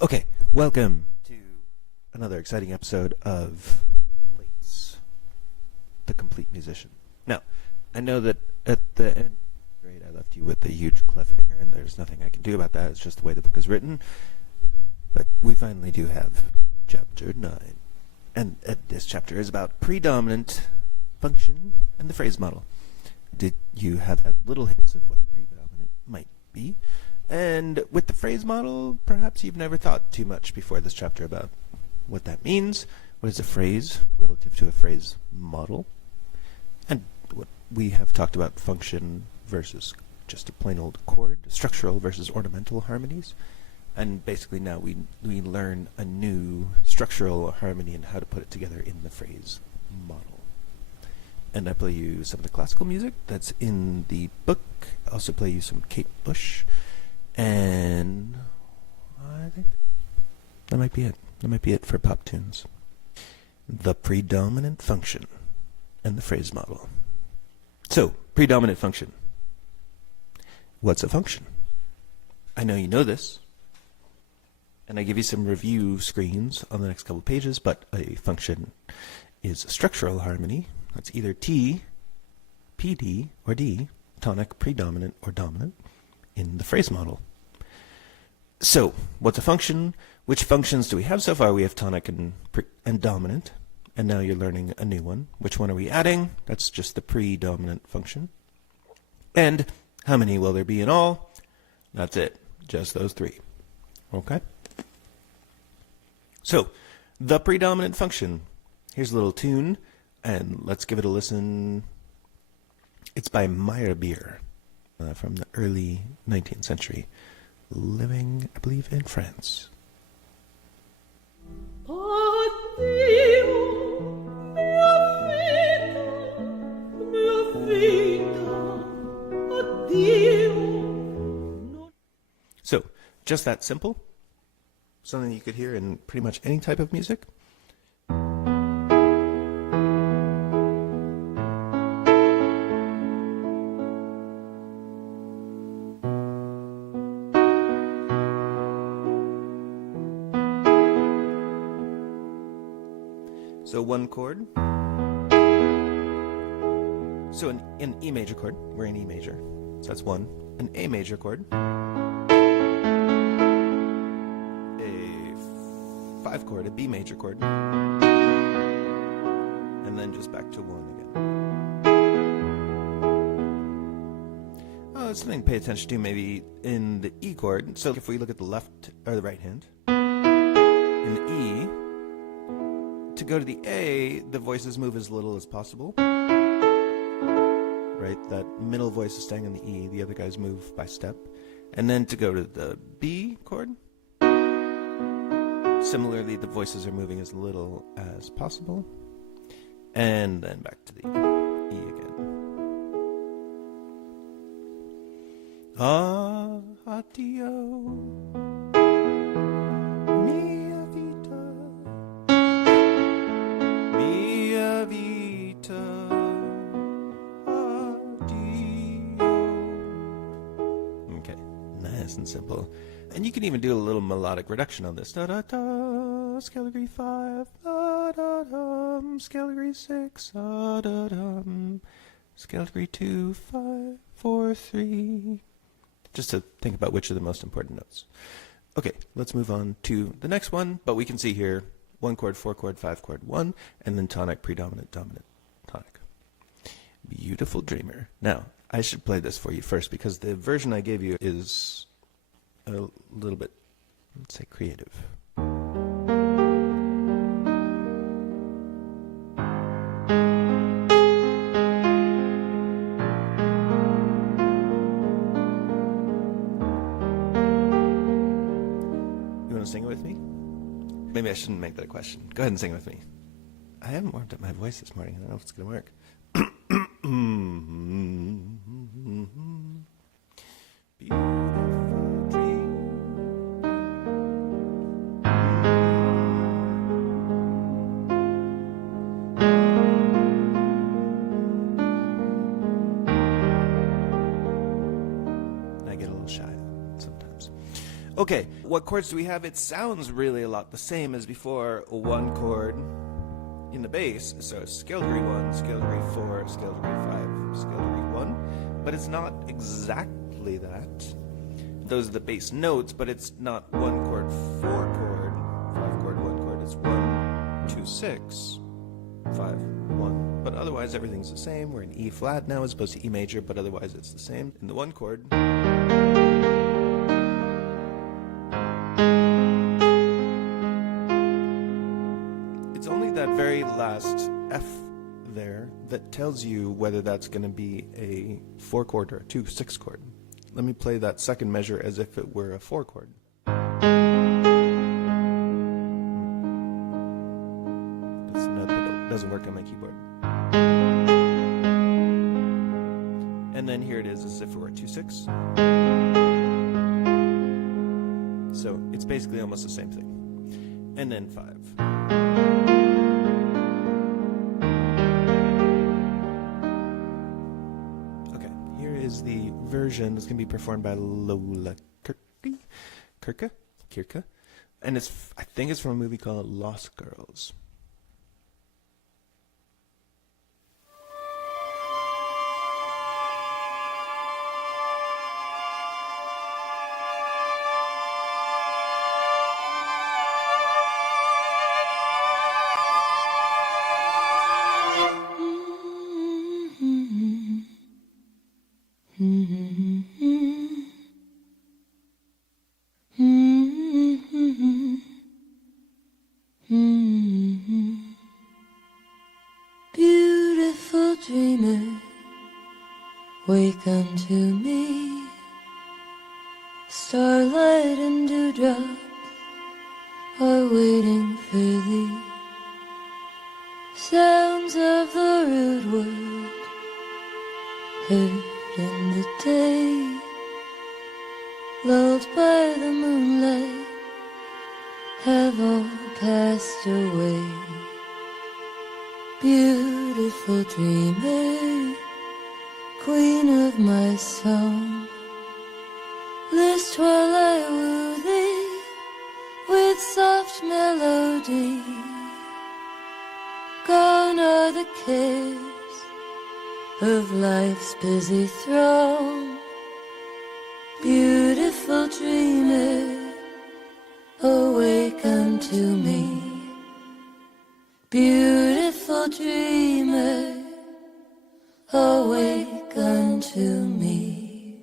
Okay, welcome to another exciting episode of Lates, the Complete Musician. Now, I know that at the end, great, I left you with a huge cliffhanger, and there's nothing I can do about that. It's just the way the book is written. But we finally do have Chapter 9. And this chapter is about predominant function and the phrase model. Did you have had little hints of what the predominant might be? And with the phrase model, perhaps you've never thought too much before this chapter about what that means. What is a phrase relative to a phrase model? And what we have talked about function versus just a plain old chord, structural versus ornamental harmonies. And basically now we learn a new structural harmony and how to put it together in the phrase model. And I play you some of the classical music that's in the book. I also play you some Kate Bush. And I think that might be it. That might be it for pop tunes. The predominant function and the phrase model. So, predominant function. What's a function? I know you know this. And I give you some review screens on the next couple pages, but a function is a structural harmony. That's either T, PD, or D, tonic, predominant, or dominant, in the phrase model. So, what's a function? Which functions do we have so far? We have tonic and dominant, and now you're learning a new one. Which one are we adding? That's just the predominant function. And how many will there be in all? That's it, just those three. Okay? So, the predominant function. Here's a little tune, and let's give it a listen. It's by Meyerbeer from the early 19th century. Living, I believe, in France. So, just that simple. Something you could hear in pretty much any type of music. So one chord. So an E major chord, we're in E major. So that's one. An A major chord. A 5 chord, a B major chord. And then just back to 1 again. Oh, something to pay attention to maybe in the E chord. So if we look at the left or the right hand, in the E, to go to the A, the voices move as little as possible. Right? That middle voice is staying on the E, the other guys move by step. And then to go to the B chord, similarly, the voices are moving as little as possible. And then back to the E again. Ah, addio. And simple. And you can even do a little melodic reduction on this. Da da da, scale degree 5, da da da, scale degree 6, da da da, scale degree 2, 5, 4, 3. Just to think about which are the most important notes. Okay, let's move on to the next one. But we can see here 1 chord, 4 chord, 5 chord, 1, and then tonic, predominant, dominant, tonic. Beautiful dreamer. Now, I should play this for you first because the version I gave you is a little bit, let's say, creative. You want to sing it with me? Maybe I shouldn't make that a question. Go ahead and sing it with me. I haven't warmed up my voice this morning. I don't know if it's going to work. Okay, what chords do we have? It sounds really a lot the same as before. One chord in the bass, so scale degree 1, scale degree 4, scale degree 5, scale degree 1, but it's not exactly that. Those are the bass notes, but it's not 1 chord, 4 chord, 5 chord, 1 chord. It's 1, 2, 6, 5, 1. But otherwise everything's the same. We're in E flat now as opposed to E major, but otherwise it's the same. In the 1 chord, it's only that very last F there that tells you whether that's going to be a 4 chord or a 2, 6 chord. Let me play that second measure as if it were a 4 chord. That's a note that doesn't work on my keyboard. And then here it is as if it were a 2, 6. So it's basically almost the same thing. And then 5. Is the version that's going to be performed by Lola Kirka, and I think it's from a movie called Lost Girls. Beautiful dreamer, wake unto me. Starlight and dewdrops are waiting for thee. Sounds of the rude world heard in the day, lulled by the moonlight, have all passed away. Beautiful dreamer, queen of my song, list while I woo thee with soft melody. Gone are the cares of life's busy throng. Beautiful dreamer, awake unto me. Beautiful dreamer, awake unto me.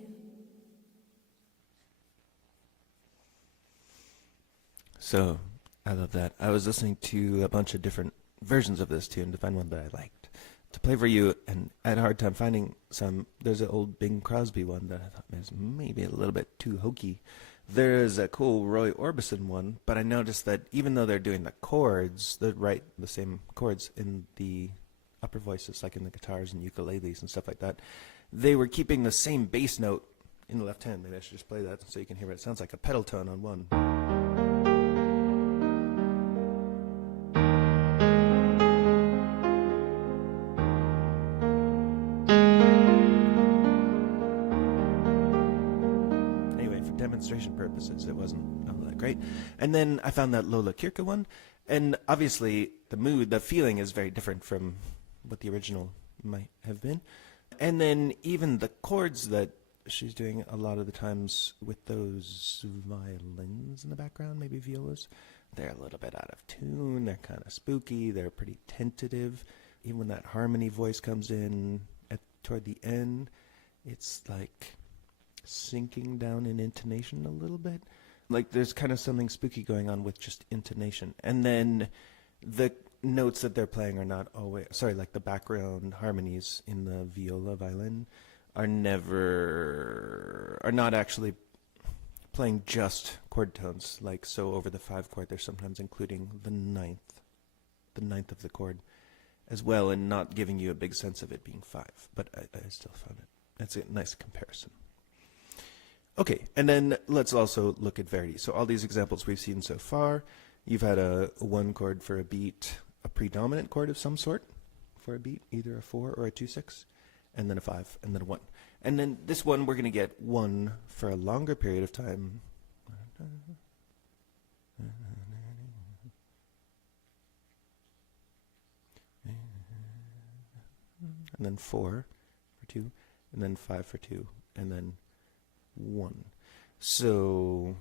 So, I love that. I was listening to a bunch of different versions of this tune to find one that I liked to play for you, and I had a hard time finding some. There's an old Bing Crosby one that I thought was maybe a little bit too hokey. There's a cool Roy Orbison one, but I noticed that even though they're doing the chords, they write the same chords in the upper voices, like in the guitars and ukuleles and stuff like that. They were keeping the same bass note in the left hand. Maybe I should just play that so you can hear what it sounds like. A pedal tone on one. Demonstration purposes, it wasn't all that great. And then I found that Lola Kirka one, and obviously the mood, the feeling is very different from what the original might have been. And then even the chords that she's doing a lot of the times with those violins in the background, maybe violas, they're a little bit out of tune, they're kind of spooky, they're pretty tentative. Even when that harmony voice comes in toward the end, it's like sinking down in intonation a little bit. Like there's kind of something spooky going on with just intonation. And then the notes that they're playing are not always, like the background harmonies in the viola violin are not actually playing just chord tones. Like so over the 5 chord, they're sometimes including the ninth of the chord as well, and not giving you a big sense of it being 5. But I still found it. That's a nice comparison. Okay, and then let's also look at Verdi. So all these examples we've seen so far, you've had a 1 chord for a beat, a predominant chord of some sort for a beat, either a 4 or a 2/6, and then a 5, and then a 1. And then this one, we're going to get 1 for a longer period of time. and then 4 for 2, and then 5 for 2, and then 1. So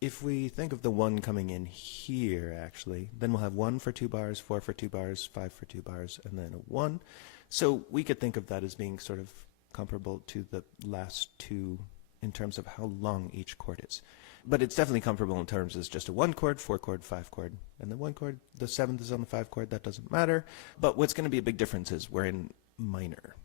if we think of the 1 coming in here, actually, then we'll have 1 for 2 bars, 4 for 2 bars, 5 for 2 bars, and then a 1. So we could think of that as being sort of comparable to the last two in terms of how long each chord is. But it's definitely comparable in terms as just a 1 chord, 4 chord, 5 chord, and the 1 chord, the 7th is on the 5 chord, that doesn't matter. But what's going to be a big difference is we're in minor.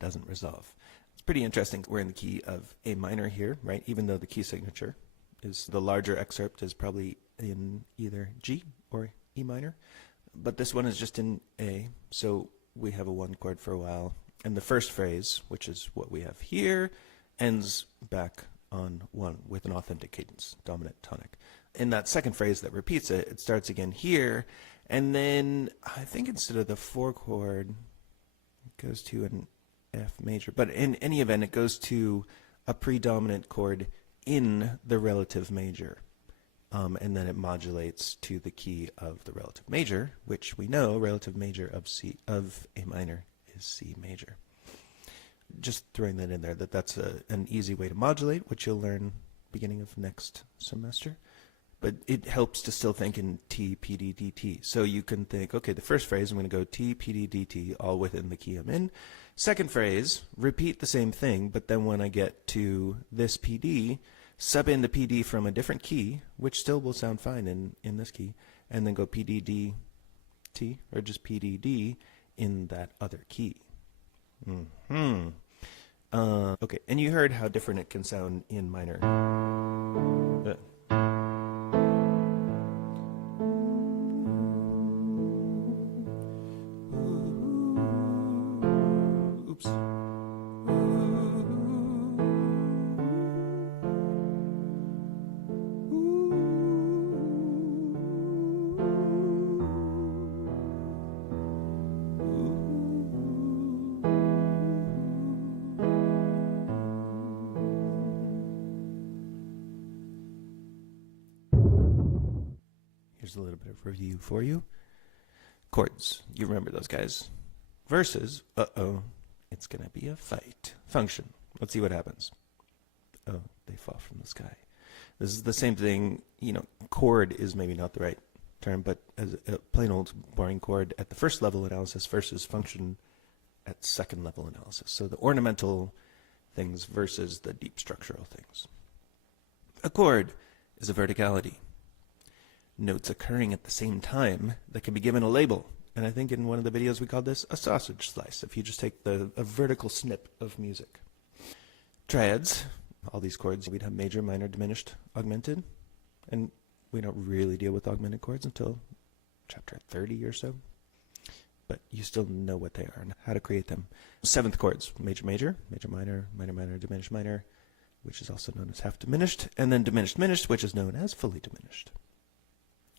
Doesn't resolve. It's pretty interesting. We're in the key of A minor here, right? Even though the key signature is the larger excerpt is probably in either G or E minor, but this one is just in A, so we have a 1 chord for a while. And the first phrase, which is what we have here, ends back on 1 with an authentic cadence, dominant tonic. In that second phrase that repeats it, it starts again here, and then I think instead of the 4 chord, it goes to an F major, but in any event, it goes to a predominant chord in the relative major, and then it modulates to the key of the relative major, which we know relative major of A minor is C major. Just throwing that in there, that's an easy way to modulate, which you'll learn beginning of next semester. But it helps to still think in T, P, D, D, T. So you can think, okay, the first phrase, I'm going to go T, P, D, D, T, all within the key I'm in. Second phrase, repeat the same thing, but then when I get to this PD, sub in the PD from a different key, which still will sound fine in this key, and then go P, D, D, T, or just P, D, D in that other key. Okay, and you heard how different it can sound in minor. Here's a little bit of review for you. Chords, you remember those guys. Verses, it's going to be a fight. Function, let's see what happens. Oh, they fall from the sky. This is the same thing, chord is maybe not the right term, but as a plain old boring chord at the first level analysis versus function at second level analysis. So the ornamental things versus the deep structural things. A chord is a verticality. Notes occurring at the same time that can be given a label. And I think in one of the videos we called this a sausage slice, if you just take a vertical snip of music. Triads, all these chords, we'd have major, minor, diminished, augmented. And we don't really deal with augmented chords until chapter 30 or so. But you still know what they are and how to create them. Seventh chords, major, major, major, minor, minor, minor, diminished, minor, which is also known as half diminished. And then diminished, diminished, which is known as fully diminished.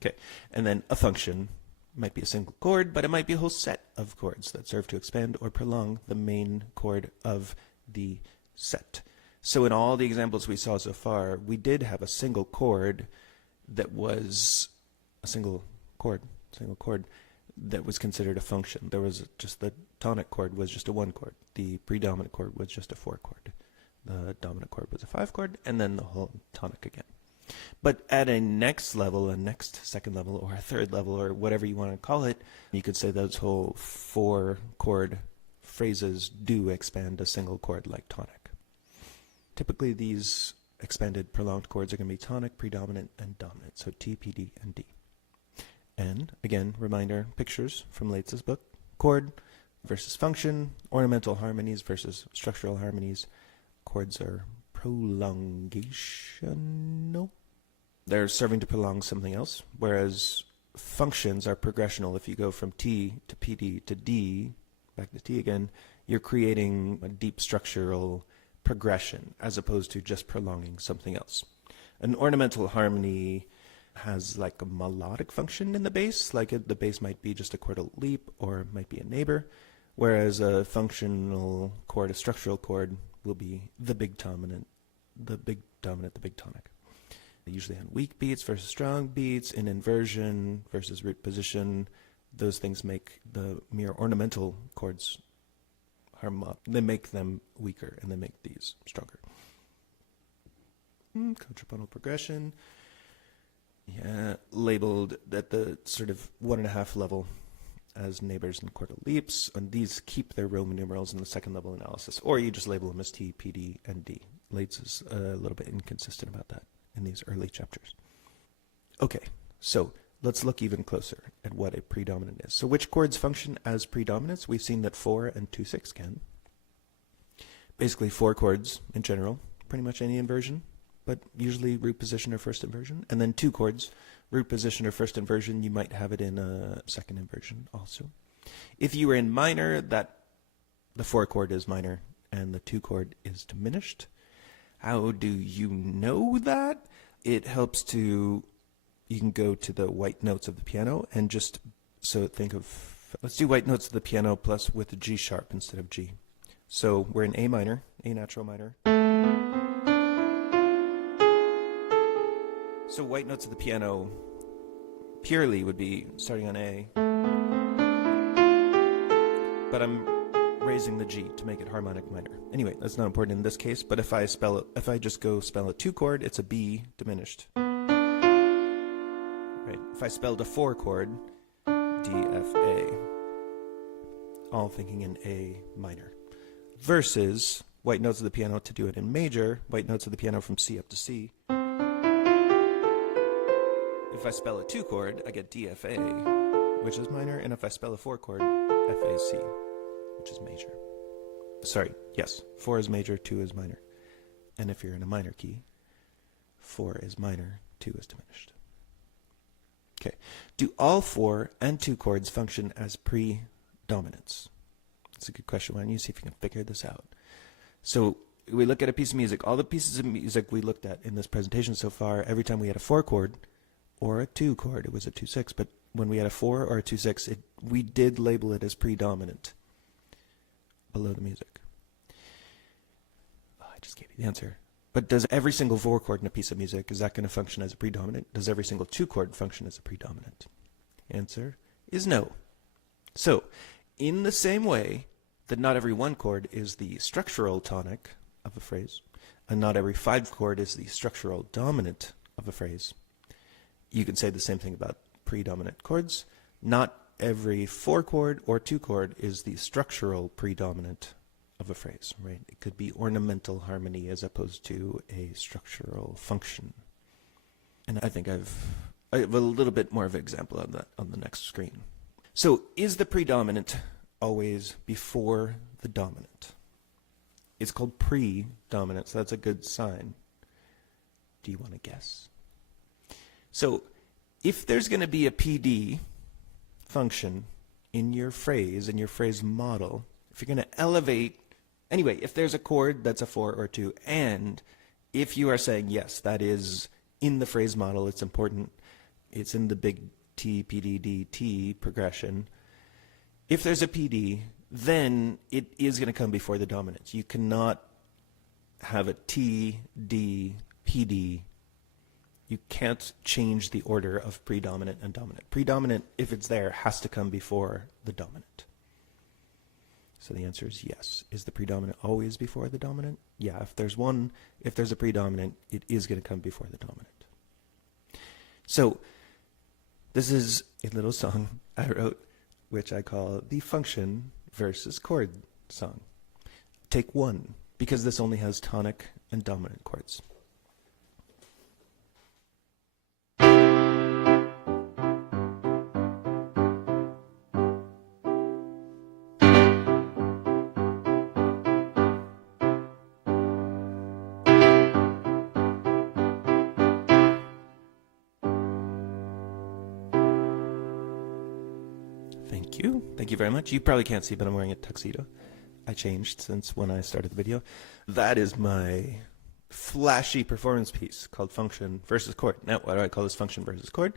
Okay, and then a function might be a single chord, but it might be a whole set of chords that serve to expand or prolong the main chord of the set. So in all the examples we saw so far, we did have a single chord that was a single chord that was considered a function. There was just the tonic chord was just a 1 chord. The predominant chord was just a 4 chord. The dominant chord was a 5 chord, and then the whole tonic again. But at a next level, a next second level, or a third level, or whatever you want to call it, you could say those whole 4 chord phrases do expand a single chord like tonic. Typically these expanded prolonged chords are going to be tonic, predominant, and dominant, so T, P, D, and D. And, again, reminder, pictures from Leitz's book. Chord versus function, ornamental harmonies versus structural harmonies. Chords are prolongational. They're serving to prolong something else, whereas functions are progressional. If you go from T to PD to D, back to T again, you're creating a deep structural progression as opposed to just prolonging something else. An ornamental harmony has like a melodic function in the bass, like the bass might be just a chordal leap or it might be a neighbor, whereas a functional chord, a structural chord, will be the big dominant, the big tonic. Usually on weak beats versus strong beats, in inversion versus root position. Those things make the mere ornamental chords they make them weaker and they make these stronger. Contrapuntal progression. Yeah, labeled at the sort of 1.5 level as neighbors and chordal leaps, and these keep their Roman numerals in the second level analysis, or you just label them as T, PD, and D. Leitz is a little bit inconsistent about that in these early chapters. Okay, so let's look even closer at what a predominant is. So which chords function as predominants? We've seen that 4 and 2/6 can. Basically 4 chords in general, pretty much any inversion, but usually root position or first inversion. And then 2 chords, root position or first inversion. You might have it in a second inversion also. If you were in minor, that the 4 chord is minor and the 2 chord is diminished. How do you know that? It helps to, you can go to the white notes of the piano and just, so think of, let's do white notes of the piano plus with a G sharp instead of G. So we're in A minor, A natural minor. So white notes of the piano purely would be starting on A, but I'm raising the G to make it harmonic minor. Anyway, that's not important in this case, but if I just go spell a 2 chord, it's a B diminished. Right. If I spelled a 4 chord, D, F, A, all thinking in A minor. Versus white notes of the piano to do it in major, white notes of the piano from C up to C. If I spell a 2 chord, I get D, F, A, which is minor, and if I spell a 4 chord, F, A, C, which is major. Sorry, yes, 4 is major, 2 is minor. And if you're in a minor key, 4 is minor, 2 is diminished. Okay, do all 4 and 2 chords function as predominants? That's a good question. Why don't you see if you can figure this out? So we look at a piece of music. All the pieces of music we looked at in this presentation so far, every time we had a 4 chord or a 2 chord, it was a 2/6, but when we had a 4 or a 2/6, we did label it as predominant below the music. Oh, I just gave you the answer. But does every single 4 chord in a piece of music, is that going to function as a predominant? Does every single 2 chord function as a predominant? Answer is no. So, in the same way that not every 1 chord is the structural tonic of a phrase, and not every 5 chord is the structural dominant of a phrase, you can say the same thing about predominant chords. Not every 4 chord or 2 chord is the structural predominant of a phrase, right? It could be ornamental harmony as opposed to a structural function. And I think I have a little bit more of an example of that on the next screen. So is the predominant always before the dominant? It's called predominant, so that's a good sign. Do you want to guess? So if there's going to be a PD function in your phrase model, if you're going to elevate, anyway, if there's a chord that's a 4 or 2, and if you are saying, yes, that is in the phrase model, it's important, it's in the big T, PD, D, T progression, if there's a PD, then it is going to come before the dominant. You cannot have a T, D, PD. You can't change the order of predominant and dominant. Predominant, if it's there, has to come before the dominant. So the answer is yes. Is the predominant always before the dominant? Yeah, if there's a predominant, it is going to come before the dominant. So this is a little song I wrote, which I call the function versus chord song. Take 1, because this only has tonic and dominant chords. Thank you. Thank you very much. You probably can't see, but I'm wearing a tuxedo. I changed since when I started the video. That is my flashy performance piece called Function versus Chord. Now, why do I call this Function versus Chord?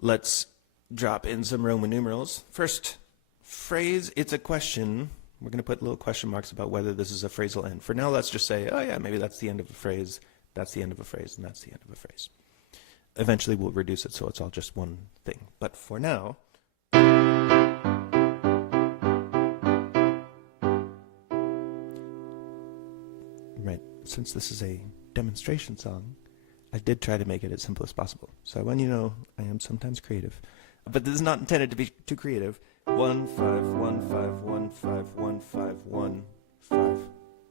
Let's drop in some Roman numerals. First phrase, it's a question. We're going to put little question marks about whether this is a phrasal end. For now, let's just say, oh yeah, maybe that's the end of a phrase, that's the end of a phrase, and that's the end of a phrase. Eventually, we'll reduce it so it's all just one thing. But for now, right, since this is a demonstration song, I did try to make it as simple as possible. So I want you to know I am sometimes creative. But this is not intended to be too creative. 1 5 1 5 1 5 1 5 1 5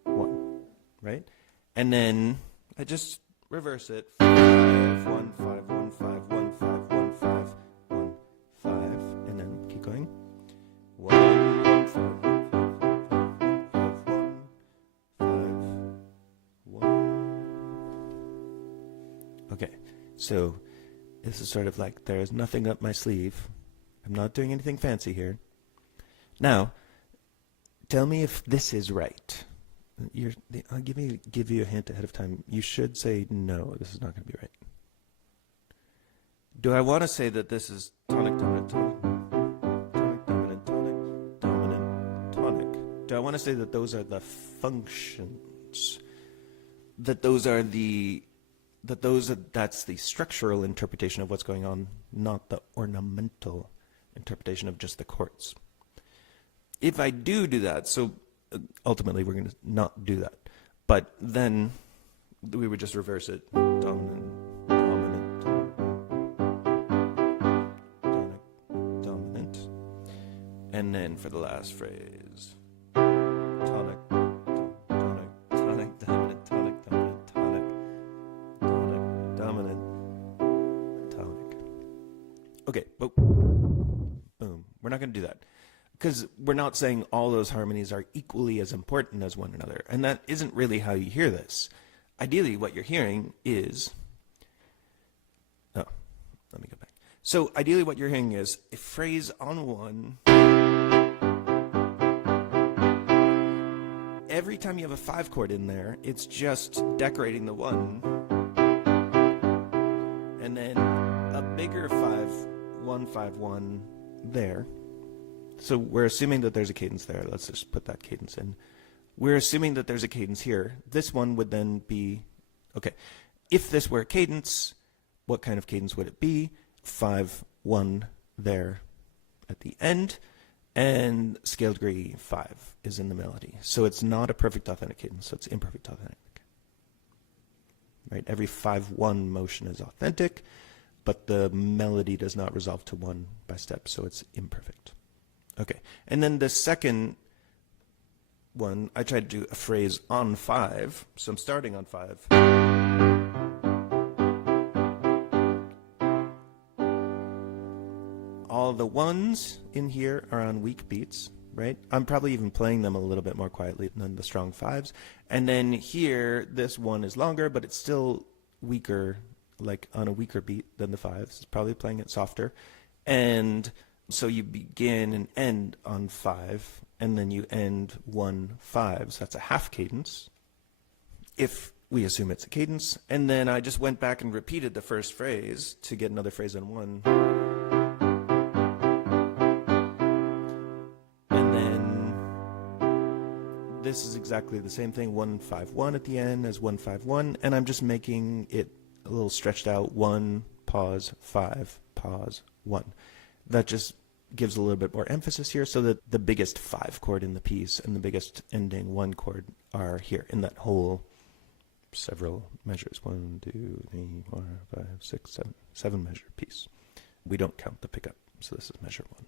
1, right? And then I just reverse it. 5 1 5 1 5 1 5 1 5 1 5, and then keep going. 1 1 5 1 5 1 5 1. Okay, so this is sort of like there's nothing up my sleeve. I'm not doing anything fancy here. Now, tell me if this is right. I'll give you a hint ahead of time. You should say no, this is not going to be right. Do I want to say that this is tonic, dominant, tonic, tonic, dominant, tonic, dominant, tonic? Do I want to say that those are the functions? That's the structural interpretation of what's going on, not the ornamental interpretation of just the chords. If I do that, so ultimately we're going to not do that, but then we would just reverse it. Dominant, dominant, tonic, dominant. And then for the last phrase, tonic, tonic, tonic, dominant, tonic, dominant, tonic, tonic, dominant, tonic. Okay, boom. We're not going to do that, because we're not saying all those harmonies are equally as important as one another, and that isn't really how you hear this. Ideally, what you're hearing is... Oh, let me go back. So ideally what you're hearing is a phrase on one. Every time you have a 5 chord in there, it's just decorating the 1. And then a bigger 5, 1, 5, 1 there. So we're assuming that there's a cadence there. Let's just put that cadence in. We're assuming that there's a cadence here. This one would then be, okay, if this were a cadence, what kind of cadence would it be? 5, 1 there at the end, and scale degree 5 is in the melody. So it's not a perfect authentic cadence, so it's imperfect authentic. Right? Every 5-1 motion is authentic, but the melody does not resolve to 1 by step, so it's imperfect. Okay, and then the second one, I tried to do a phrase on 5, so I'm starting on 5. All the 1s in here are on weak beats, right? I'm probably even playing them a little bit more quietly than the strong 5s. And then here, this 1 is longer, but it's still weaker, like on a weaker beat than the 5s. It's probably playing it softer. And so you begin and end on 5, and then you end 1 5. So that's a half cadence, if we assume it's a cadence. And then I just went back and repeated the first phrase to get another phrase on 1. And then this is exactly the same thing, 1 5 1 at the end as 1 5 1, and I'm just making it a little stretched out. 1 pause 5 pause 1. That just gives a little bit more emphasis here, so that the biggest 5 chord in the piece and the biggest ending 1 chord are here in that whole several measures. 1, 2, 3, 4, 5, 6, 7 measure piece. We don't count the pickup, so this is measure 1.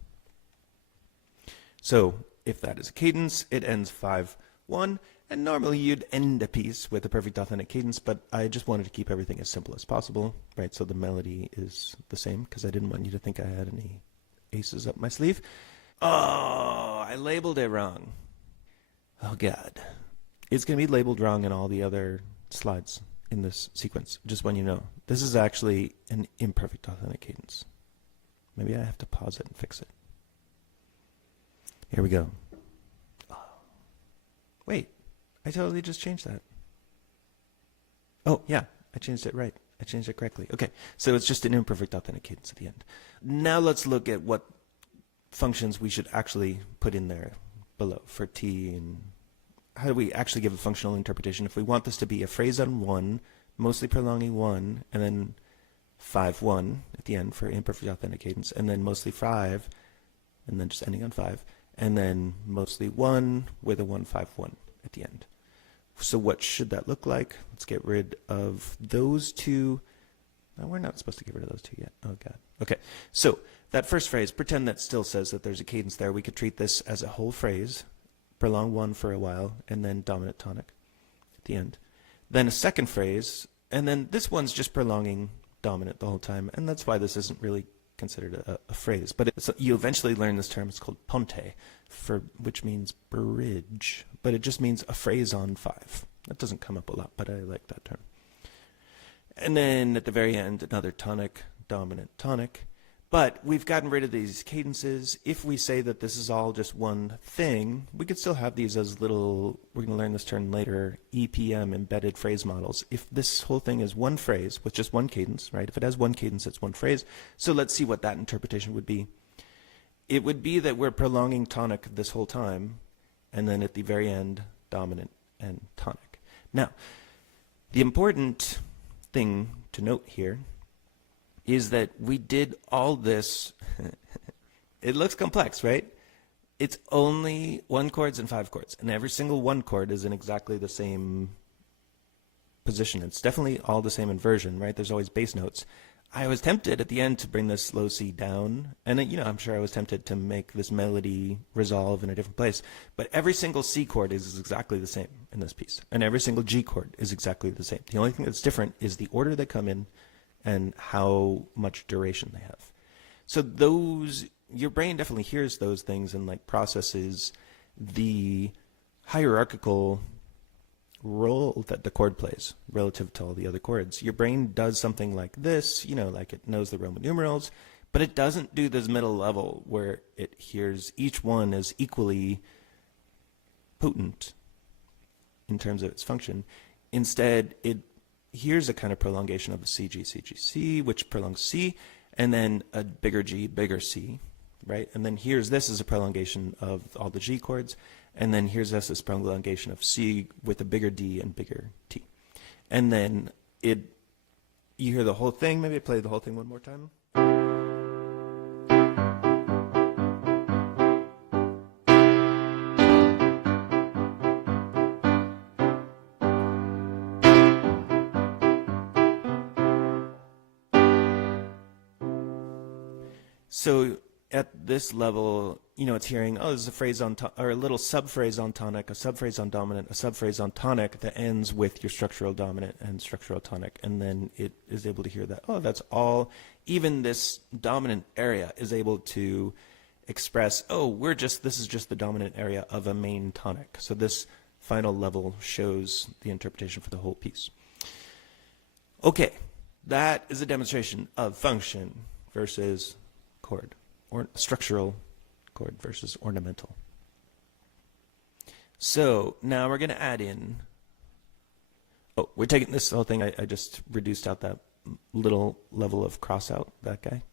So if that is a cadence, it ends 5 1, and normally you'd end a piece with a perfect authentic cadence, but I just wanted to keep everything as simple as possible, right? So the melody is the same, because I didn't want you to think I had any aces up my sleeve. Oh, I labeled it wrong. Oh God. It's going to be labeled wrong in all the other slides in this sequence. Just when you know. This is actually an imperfect authentic cadence. Maybe I have to pause it and fix it. Here we go. Wait, I totally just changed that. Oh, yeah, I changed it right. I changed it correctly. Okay, so it's just an imperfect authentic cadence at the end. Now let's look at what functions we should actually put in there below for T, and how do we actually give a functional interpretation if we want this to be a phrase on 1, mostly prolonging 1, and then 5-1 at the end for imperfect authentic cadence, and then mostly 5, and then just ending on 5, and then mostly 1 with a 1-5-1 at the end. So what should that look like? Let's get rid of those two. No, we're not supposed to get rid of those two yet. Oh, God. Okay, so that first phrase, pretend that still says that there's a cadence there. We could treat this as a whole phrase, prolong 1 for a while, and then dominant tonic at the end. Then a second phrase, and then this one's just prolonging dominant the whole time, and that's why this isn't really considered a phrase. But you eventually learn this term. It's called ponte, which means bridge, but it just means a phrase on 5. That doesn't come up a lot, but I like that term. And then at the very end, another tonic, dominant, tonic. But we've gotten rid of these cadences. If we say that this is all just one thing, we could still have these as little, we're going to learn this term later, EPM, embedded phrase models. If this whole thing is one phrase with just one cadence, right? If it has one cadence, it's one phrase. So let's see what that interpretation would be. It would be that we're prolonging tonic this whole time, and then at the very end, dominant and tonic. Now, the important thing to note here is that we did all this. It looks complex, right? It's only 1 chords and 5 chords, and every single 1 chord is in exactly the same position. It's definitely all the same inversion, right? There's always bass notes. I was tempted at the end to bring this low C down, and I'm sure I was tempted to make this melody resolve in a different place, but every single C chord is exactly the same in this piece, and every single G chord is exactly the same. The only thing that's different is the order they come in and how much duration they have. So those, your brain definitely hears those things and like processes the hierarchical role that the chord plays relative to all the other chords. Your brain does something like this, like it knows the Roman numerals, but it doesn't do this middle level where it hears each one as equally potent in terms of its function. Instead, it here's a kind of prolongation of a C, G, C, G, C, which prolongs C, and then a bigger G, bigger C, right? And then here's this is a prolongation of all the G chords, and then here's this is prolongation of C with a bigger D and bigger T. And then you hear the whole thing. Maybe play the whole thing one more time. So at this level, it's hearing, oh, there's a phrase on, or a little subphrase on tonic, a subphrase on dominant, a subphrase on tonic that ends with your structural dominant and structural tonic. And then it is able to hear that, oh, that's all, even this dominant area is able to express, oh, this is just the dominant area of a main tonic. So this final level shows the interpretation for the whole piece. Okay, that is a demonstration of function versus chord, or structural chord versus ornamental. So now we're going to add in, we're taking this whole thing, I just reduced out that little level of cross out, that guy.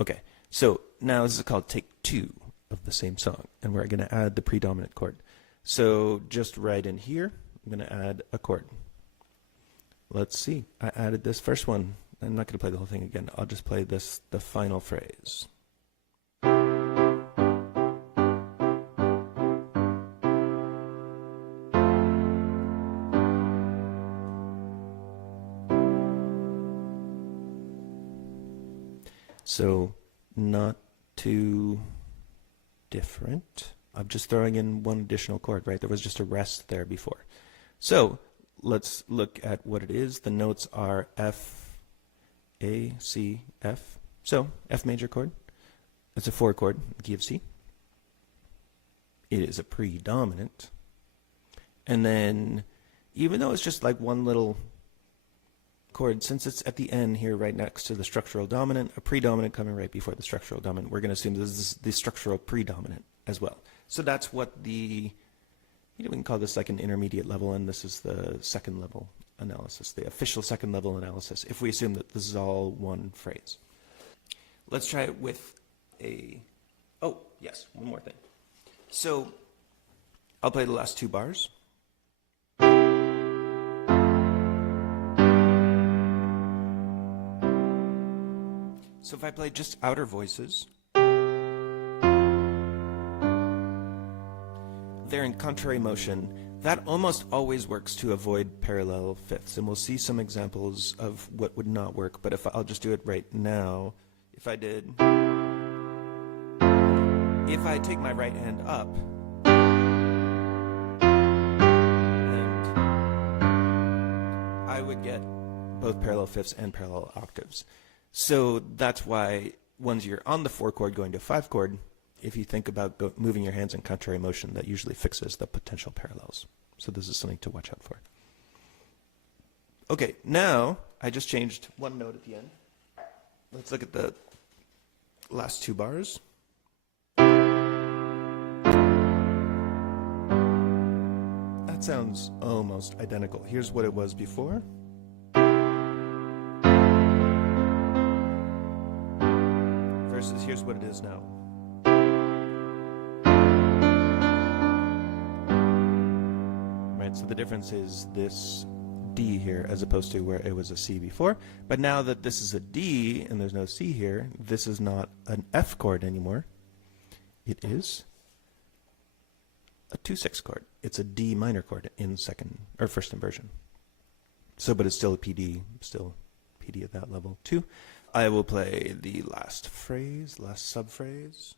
Okay, so now this is called take 2 of the same song, and we're going to add the predominant chord. So just right in here, I'm going to add a chord. Let's see, I added this first one. I'm not going to play the whole thing again. I'll just play the final phrase. So not too different. I'm just throwing in one additional chord, right? There was just a rest there before. So let's look at what it is. The notes are F, A, C, F. So F major chord. It's a 4 chord, key of C. It is a predominant. And then, even though it's just like one little chord, since it's at the end here right next to the structural dominant, a predominant coming right before the structural dominant, we're going to assume this is the structural predominant as well. So that's what we can call this like an intermediate level, and this is the second level analysis, the official second level analysis, if we assume that this is all one phrase. Let's try it with oh, yes, one more thing. So I'll play the last 2 bars. So if I play just outer voices, they're in contrary motion. That almost always works to avoid parallel fifths, and we'll see some examples of what would not work, but I'll just do it right now. If I take my right hand up, and I would get both parallel fifths and parallel octaves. So that's why once you're on the 4 chord going to 5 chord, if you think about moving your hands in contrary motion, that usually fixes the potential parallels. So this is something to watch out for. Okay, now I just changed one note at the end. Let's look at the last 2 bars. That sounds almost identical. Here's what it was before. Versus here's what it is now. Right, so the difference is this D here as opposed to where it was a C before. But now that this is a D and there's no C here, this is not an F chord anymore. It is a 2/6 chord. It's a D minor chord in first inversion. So, but it's still a PD, still PD at that level too. I will play the last phrase, last subphrase.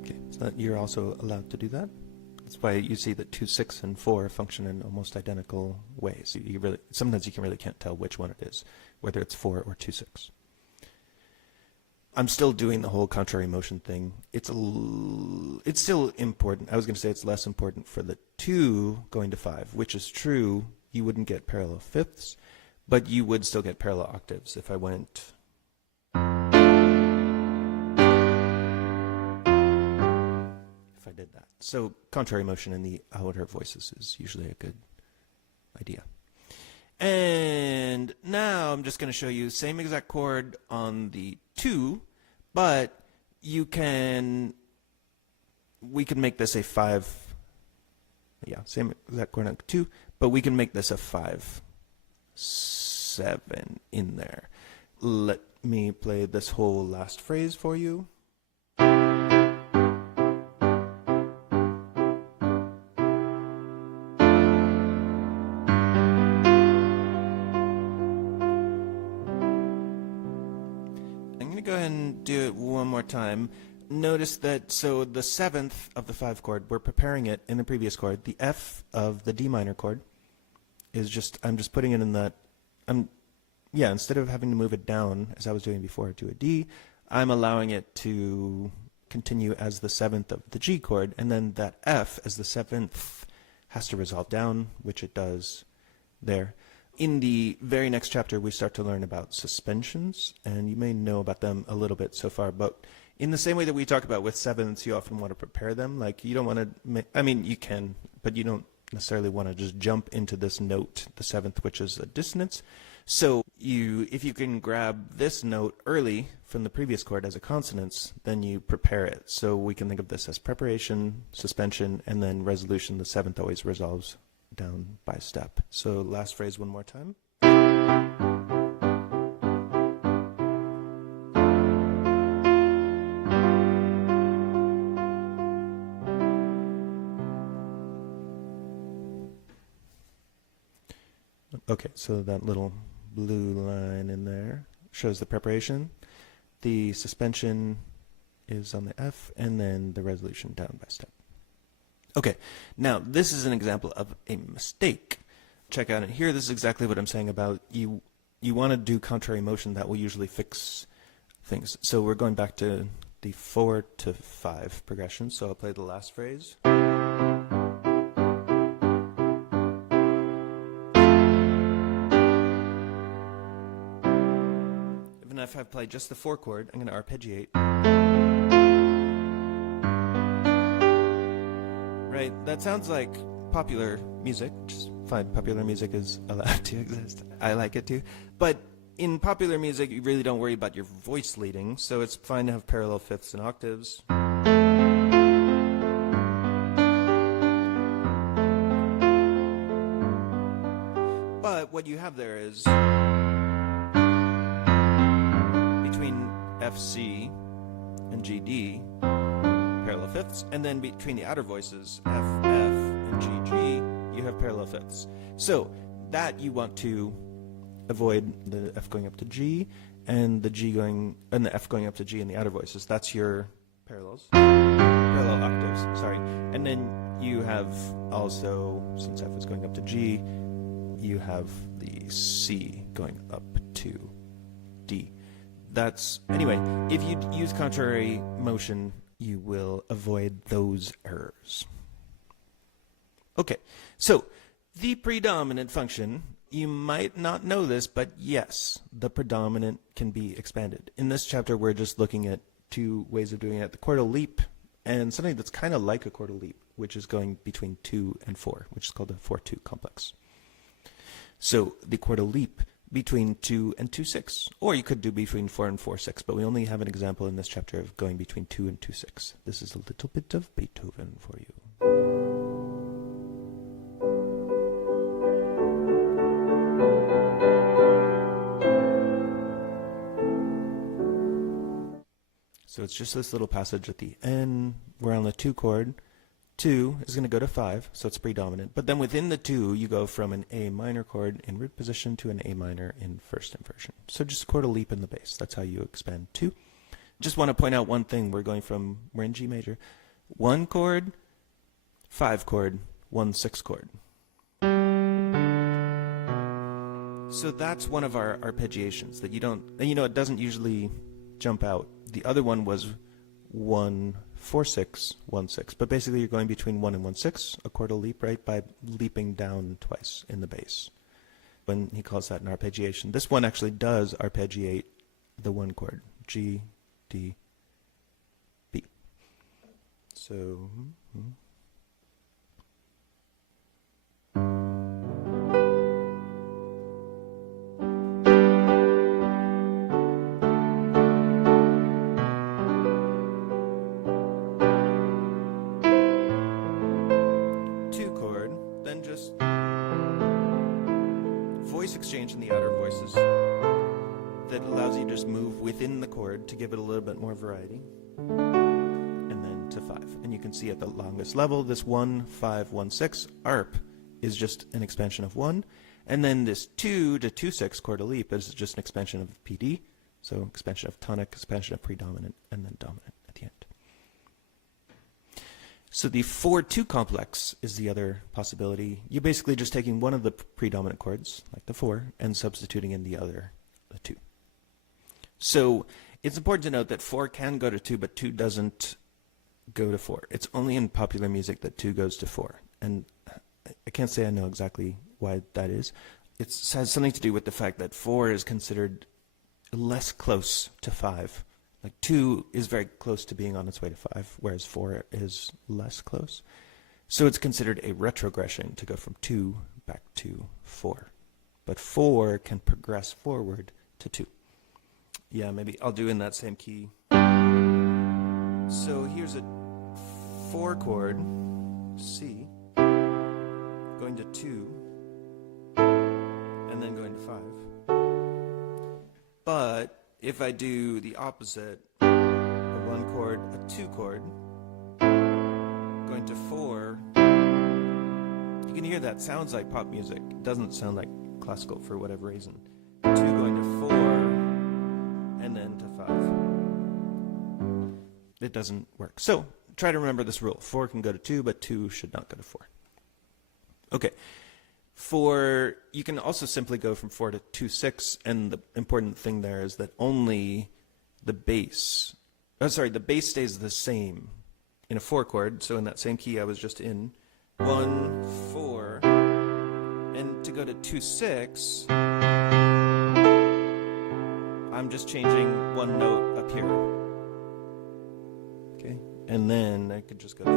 Okay, so you're also allowed to do that. That's why you see that 2, 6, and 4 function in almost identical ways. Sometimes you really can't tell which one it is, whether it's 4 or 2, 6. I'm still doing the whole contrary motion thing. It's still important. I was going to say it's less important for the 2 going to 5, which is true. You wouldn't get parallel fifths, but you would still get parallel octaves if I went. If I did that. So contrary motion in the outer voices is usually a good idea. And now I'm just going to show you same exact chord on the 2, but we can make this a 5. Yeah, same exact chord on 2, but we can make this a 5, 7 in there. Let me play this whole last phrase for you. Go ahead and do it one more time. Notice that, so the 7th of the 5 chord, we're preparing it in the previous chord. The F of the D minor chord is I'm just putting it in that, instead of having to move it down as I was doing before to a D, I'm allowing it to continue as the 7th of the G chord, and then that F as the 7th has to resolve down, which it does there. In the very next chapter, we start to learn about suspensions, and you may know about them a little bit so far, but in the same way that we talk about with sevenths, you often want to prepare them. Like, you don't want to, you can, but you don't necessarily want to just jump into this note, the 7th, which is a dissonance. So if you can grab this note early from the previous chord as a consonance, then you prepare it. So we can think of this as preparation, suspension, and then resolution. The 7th always resolves down by step. So last phrase one more time. Okay, so that little blue line in there shows the preparation. The suspension is on the F, and then the resolution down by step. Okay, now this is an example of a mistake. Check out it here. This is exactly what I'm saying about you want to do contrary motion. That will usually fix things. So we're going back to the 4 to 5 progression. So I'll play the last phrase. if I play just the 4 chord, I'm going to arpeggiate. Right? That sounds like popular music, which is fine. Popular music is allowed to exist. I like it too. But in popular music, you really don't worry about your voice leading, so it's fine to have parallel fifths and octaves. But what you have there is between FC and GD, parallel fifths, and then between the outer voices, F, F, and GG, you have parallel fifths. So that you want to avoid the F going up to G and the F going up to G in the outer voices. That's your parallel octaves, sorry. And then you have also, since F is going up to G, you have the C going up to D. Anyway, if you use contrary motion, you will avoid those errors. Okay, so the predominant function, you might not know this, but yes, the predominant can be expanded. In this chapter, we're just looking at 2 ways of doing it, the chordal leap and something that's kind of like a chordal leap, which is going between 2 and 4, which is called a 4-2 complex. So the chordal leap between 2 and 2-6, or you could do between 4 and 4-6, but we only have an example in this chapter of going between 2 and 2-6. This is a little bit of Beethoven for you. So it's just this little passage at the end. We're on the 2 chord. 2 is going to go to 5, so it's predominant. But then within the 2, you go from an A minor chord in root position to an A minor in first inversion. So just a chordal leap in the bass. That's how you expand 2. Just want to point out one thing. We're in G major. 1 chord, 5 chord, 1 6 chord. So that's one of our arpeggiations that it doesn't usually jump out. The other one was 1 4 6 1 6, but basically you're going between 1 and 1 6, a chordal leap, right, by leaping down twice in the bass. When he calls that an arpeggiation, this one actually does arpeggiate the 1 chord, G, D, B. So. Exchange in the outer voices that allows you to just move within the chord to give it a little bit more variety, and then to 5. And you can see at the longest level, this 1 5 1 6 arp is just an expansion of 1, and then this 2 to 2 6 chordal leap is just an expansion of PD, so expansion of tonic, expansion of predominant, and then dominant at the end. So the 4-2 complex is the other possibility. You're basically just taking one of the predominant chords, like the 4, and substituting in the 2. So it's important to note that 4 can go to 2, but 2 doesn't go to 4. It's only in popular music that 2 goes to 4. And I can't say I know exactly why that is. It has something to do with the fact that 4 is considered less close to 5. Like 2 is very close to being on its way to 5, whereas 4 is less close. So it's considered a retrogression to go from 2 back to 4. But 4 can progress forward to 2. Yeah, maybe I'll do in that same key. So here's a 4 chord, C, going to 2, and then going to 5. But if I do the opposite, a 1 chord, a 2 chord, going to 4, you can hear that sounds like pop music. It doesn't sound like classical for whatever reason. 2 going to 4, and then to 5. It doesn't work. So try to remember this rule. 4 can go to 2, but 2 should not go to 4. Okay. You can also simply go from 4 to 2-6, and the important thing there is that only the bass stays the same in a 4 chord, so in that same key I was just in, 1, 4, and to go to 2-6, I'm just changing one note up here. Okay, and then I could just go to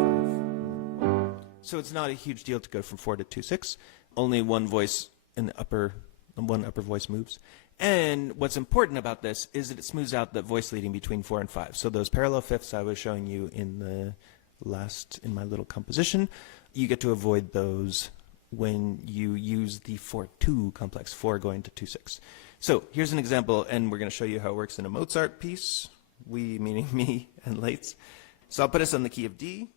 5. So it's not a huge deal to go from 4 to 2/6. Only one voice in the one upper voice moves. And what's important about this is that it smooths out the voice leading between 4 and 5. So those parallel fifths I was showing you in my little composition, you get to avoid those when you use the 4/2 complex, 4 going to 2/6. So here's an example, and we're going to show you how it works in a Mozart piece, we meaning me and Lates. So I'll put us on the key of D.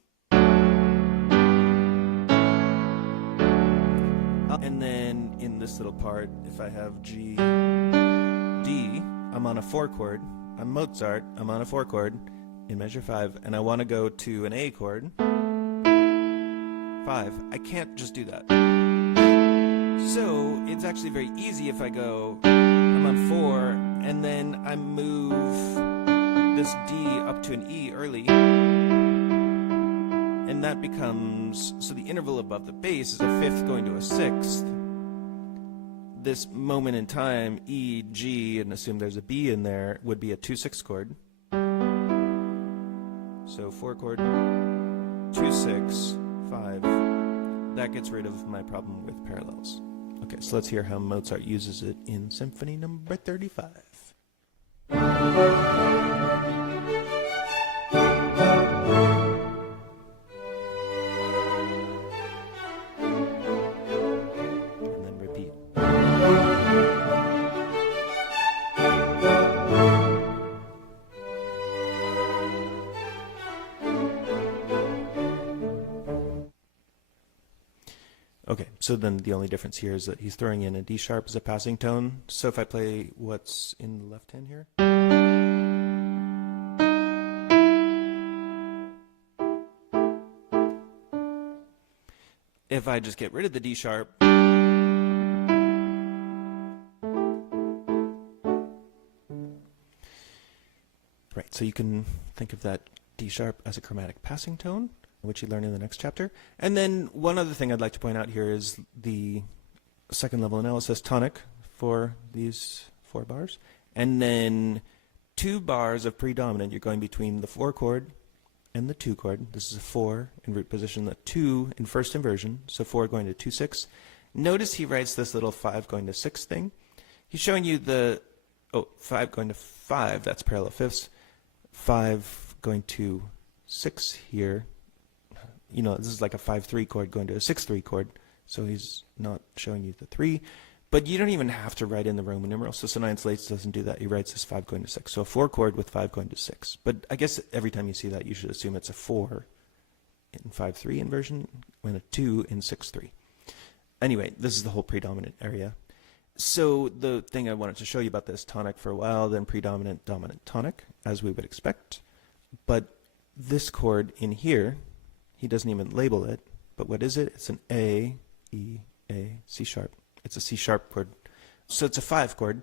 And then in this little part, if I have G, D, I'm on a 4 chord. I'm Mozart, I'm on a 4 chord in measure 5, and I want to go to an A chord, 5. I can't just do that. So it's actually very easy if I go, I'm on 4, and then I move this D up to an E early, and that becomes, so the interval above the bass is a 5th going to a 6th. This moment in time, E, G, and assume there's a B in there, would be a 2/6 chord. So 4 chord, 2/6, 5. That gets rid of my problem with parallels. Okay, so let's hear how Mozart uses it in Symphony number 35. Okay, so then the only difference here is that he's throwing in a D sharp as a passing tone. So if I play what's in the left hand here. If I just get rid of the D sharp, right, so you can think of that D sharp as a chromatic passing tone, which you learn in the next chapter. And then one other thing I'd like to point out here is the second level analysis tonic for these 4 bars. And then 2 bars of predominant, you're going between the 4 chord and the 2 chord. This is a 4 in root position, the 2 in first inversion, so 4 going to 2/6. Notice he writes this little 5 going to 6 thing. He's showing you the, 5 going to 5, that's parallel fifths. 5 going to 6 here. You know, this is like a 5/3 chord going to a 6/3 chord, so he's not showing you the 3. But you don't even have to write in the Roman numeral, so Sonine Slates doesn't do that. He writes this 5 going to 6. So a 4 chord with 5 going to 6. But I guess every time you see that, you should assume it's a 4 in 5/3 inversion and a 2 in 6/3. Anyway, this is the whole predominant area. So the thing I wanted to show you about this tonic for a while, then predominant, dominant, tonic, as we would expect. But this chord in here, he doesn't even label it, but what is it? It's an A, E, A, C sharp. It's a C sharp chord. So it's a 5 chord.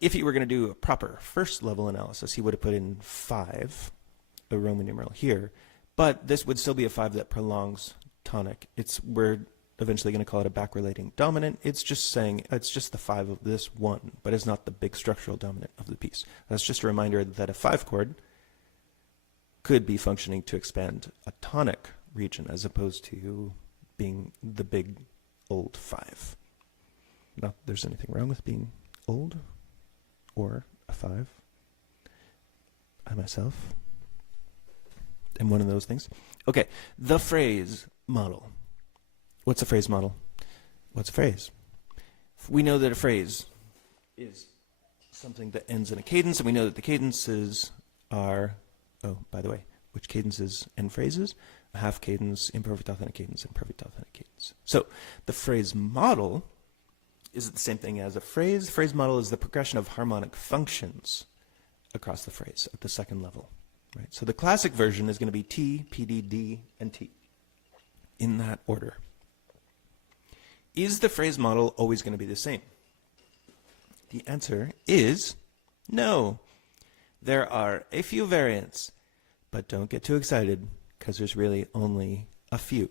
If he were going to do a proper first level analysis, he would have put in 5, a Roman numeral here, but this would still be a 5 that prolongs tonic. We're eventually going to call it a back-relating dominant. It's just saying, it's just the 5 of this one, but it's not the big structural dominant of the piece. That's just a reminder that a 5 chord could be functioning to expand a tonic region as opposed to being the big old 5. Not that there's anything wrong with being old or a 5. I myself am one of those things. Okay, the phrase model. What's a phrase model? What's a phrase? We know that a phrase is something that ends in a cadence, and we know that the cadences are, oh, by the way, which cadences end phrases? A half cadence, imperfect authentic cadence, and perfect authentic cadence. So the phrase model is the same thing as a phrase. The phrase model is the progression of harmonic functions across the phrase at the second level. Right? So the classic version is going to be T, PD, D, and T in that order. Is the phrase model always going to be the same? The answer is no. There are a few variants, but don't get too excited because there's really only a few.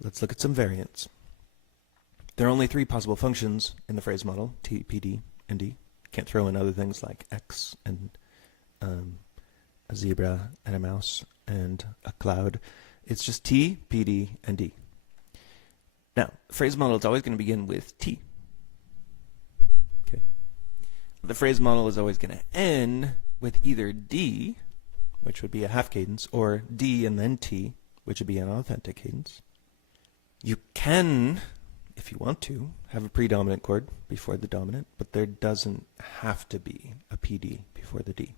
Let's look at some variants. There are only 3 possible functions in the phrase model, T, P, D, and D. can't throw in other things like X and a zebra and a mouse and a cloud. It's just T, P, D, and D. Now, phrase model is always going to begin with T. Okay. The phrase model is always going to end with either D, which would be a half cadence, or D and then T, which would be an authentic cadence. You can, if you want to, have a predominant chord before the dominant, but there doesn't have to be a PD before the D.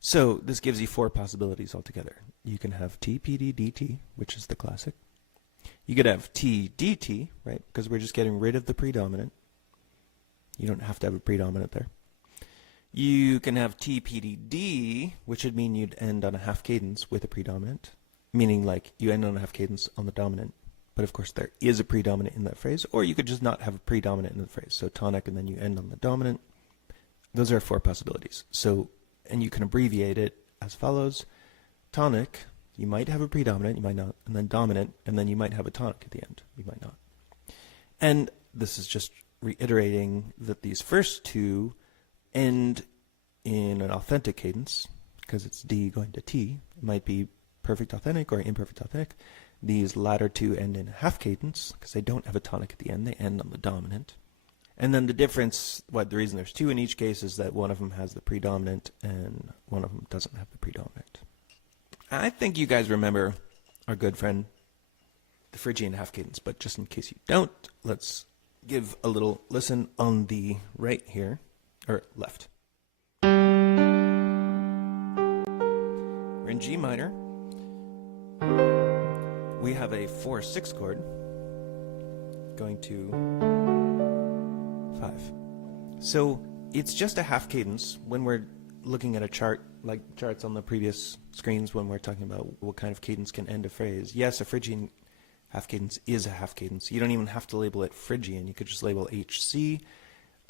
So this gives you 4 possibilities altogether. You can have T, PD, DT, which is the classic. You could have T, DT, right, because we're just getting rid of the predominant. You don't have to have a predominant there. You can have T, PD, D, which would mean you'd end on a half cadence with a predominant, meaning like you end on a half cadence on the dominant, but of course there is a predominant in that phrase, or you could just not have a predominant in the phrase, so tonic and then you end on the dominant. Those are 4 possibilities. So, and you can abbreviate it as follows. Tonic, you might have a predominant, you might not, and then dominant, and then you might have a tonic at the end, you might not. And this is just reiterating that these first 2 end in an authentic cadence, because it's D going to T. It might be perfect authentic or imperfect authentic. These latter 2 end in a half cadence, because they don't have a tonic at the end, they end on the dominant. And then the difference, the reason there's 2 in each case is that one of them has the predominant and one of them doesn't have the predominant. I think you guys remember our good friend, the Phrygian half cadence, but just in case you don't, let's give a little listen on the right here, or left. We're in G minor. We have a 4/6 chord going to 5. So it's just a half cadence when we're looking at a chart, like charts on the previous screens when we're talking about what kind of cadence can end a phrase. Yes, a Phrygian half cadence is a half cadence. You don't even have to label it Phrygian. You could just label HC.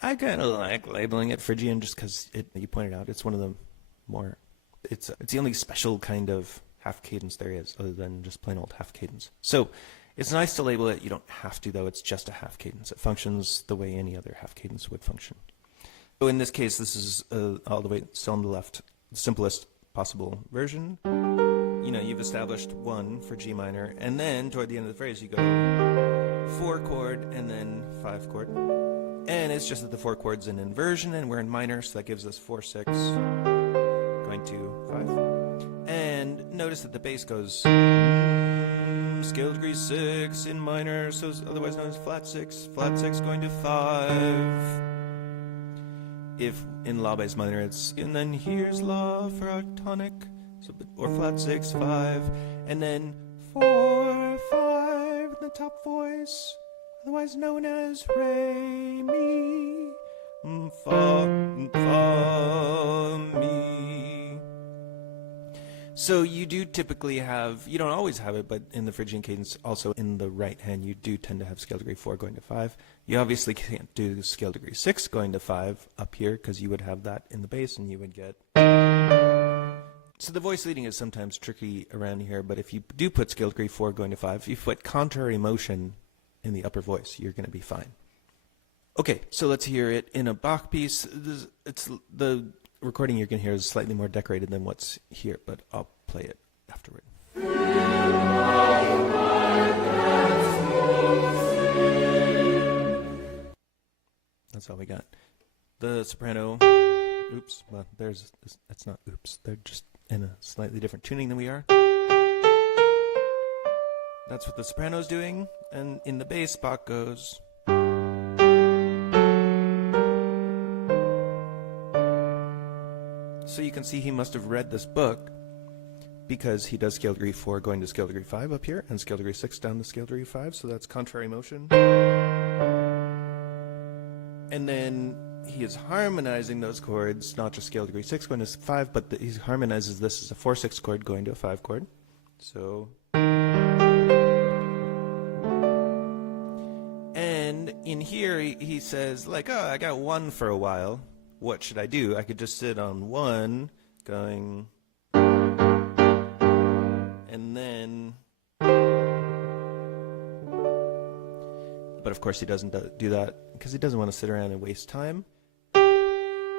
I kind of like labeling it Phrygian just because you pointed out it's one of the more, it's the only special kind of half cadence there is other than just plain old half cadence. So it's nice to label it. You don't have to, though. It's just a half cadence. It functions the way any other half cadence would function. So in this case, this is all the way still on the left, the simplest possible version. You know, you've established 1 for G minor, and then toward the end of the phrase, you go 4 chord and then 5 chord. And it's just that the 4 chord's an inversion, and we're in minor, so that gives us 4/6 going to 5. And notice that the bass goes scale degree 6 in minor, so otherwise known as flat 6 going to 5. If in La bass minor it's, and then here's La for our tonic, so, or flat 6, 5, and then 4, 5 in the top voice, otherwise known as Re, Mi, Fa, Fa, Mi. So you do typically have, you don't always have it, but in the Phrygian cadence, also in the right hand, you do tend to have scale degree 4 going to 5. You obviously can't do scale degree 6 going to 5 up here, because you would have that in the bass, and you would get... So the voice leading is sometimes tricky around here, but if you do put scale degree 4 going to 5, if you put contrary motion in the upper voice, you're going to be fine. Okay, so let's hear it in a Bach piece. It's the recording you're going to hear is slightly more decorated than what's here, but I'll play it afterward. That's all we got. The soprano, oops, well, that's not oops, they're just in a slightly different tuning than we are. That's what the soprano's doing, and in the bass, Bach goes... So you can see he must have read this book, because he does scale degree 4 going to scale degree 5 up here, and scale degree 6 down to scale degree 5, so that's contrary motion. And then he is harmonizing those chords, not just scale degree 6 going to 5, but he harmonizes this as a 4/6 chord going to a 5 chord. So... And in here, he says, like, oh, I got 1 for a while. What should I do? I could just sit on 1, going, and then, but of course he doesn't do that because he doesn't want to sit around and waste time.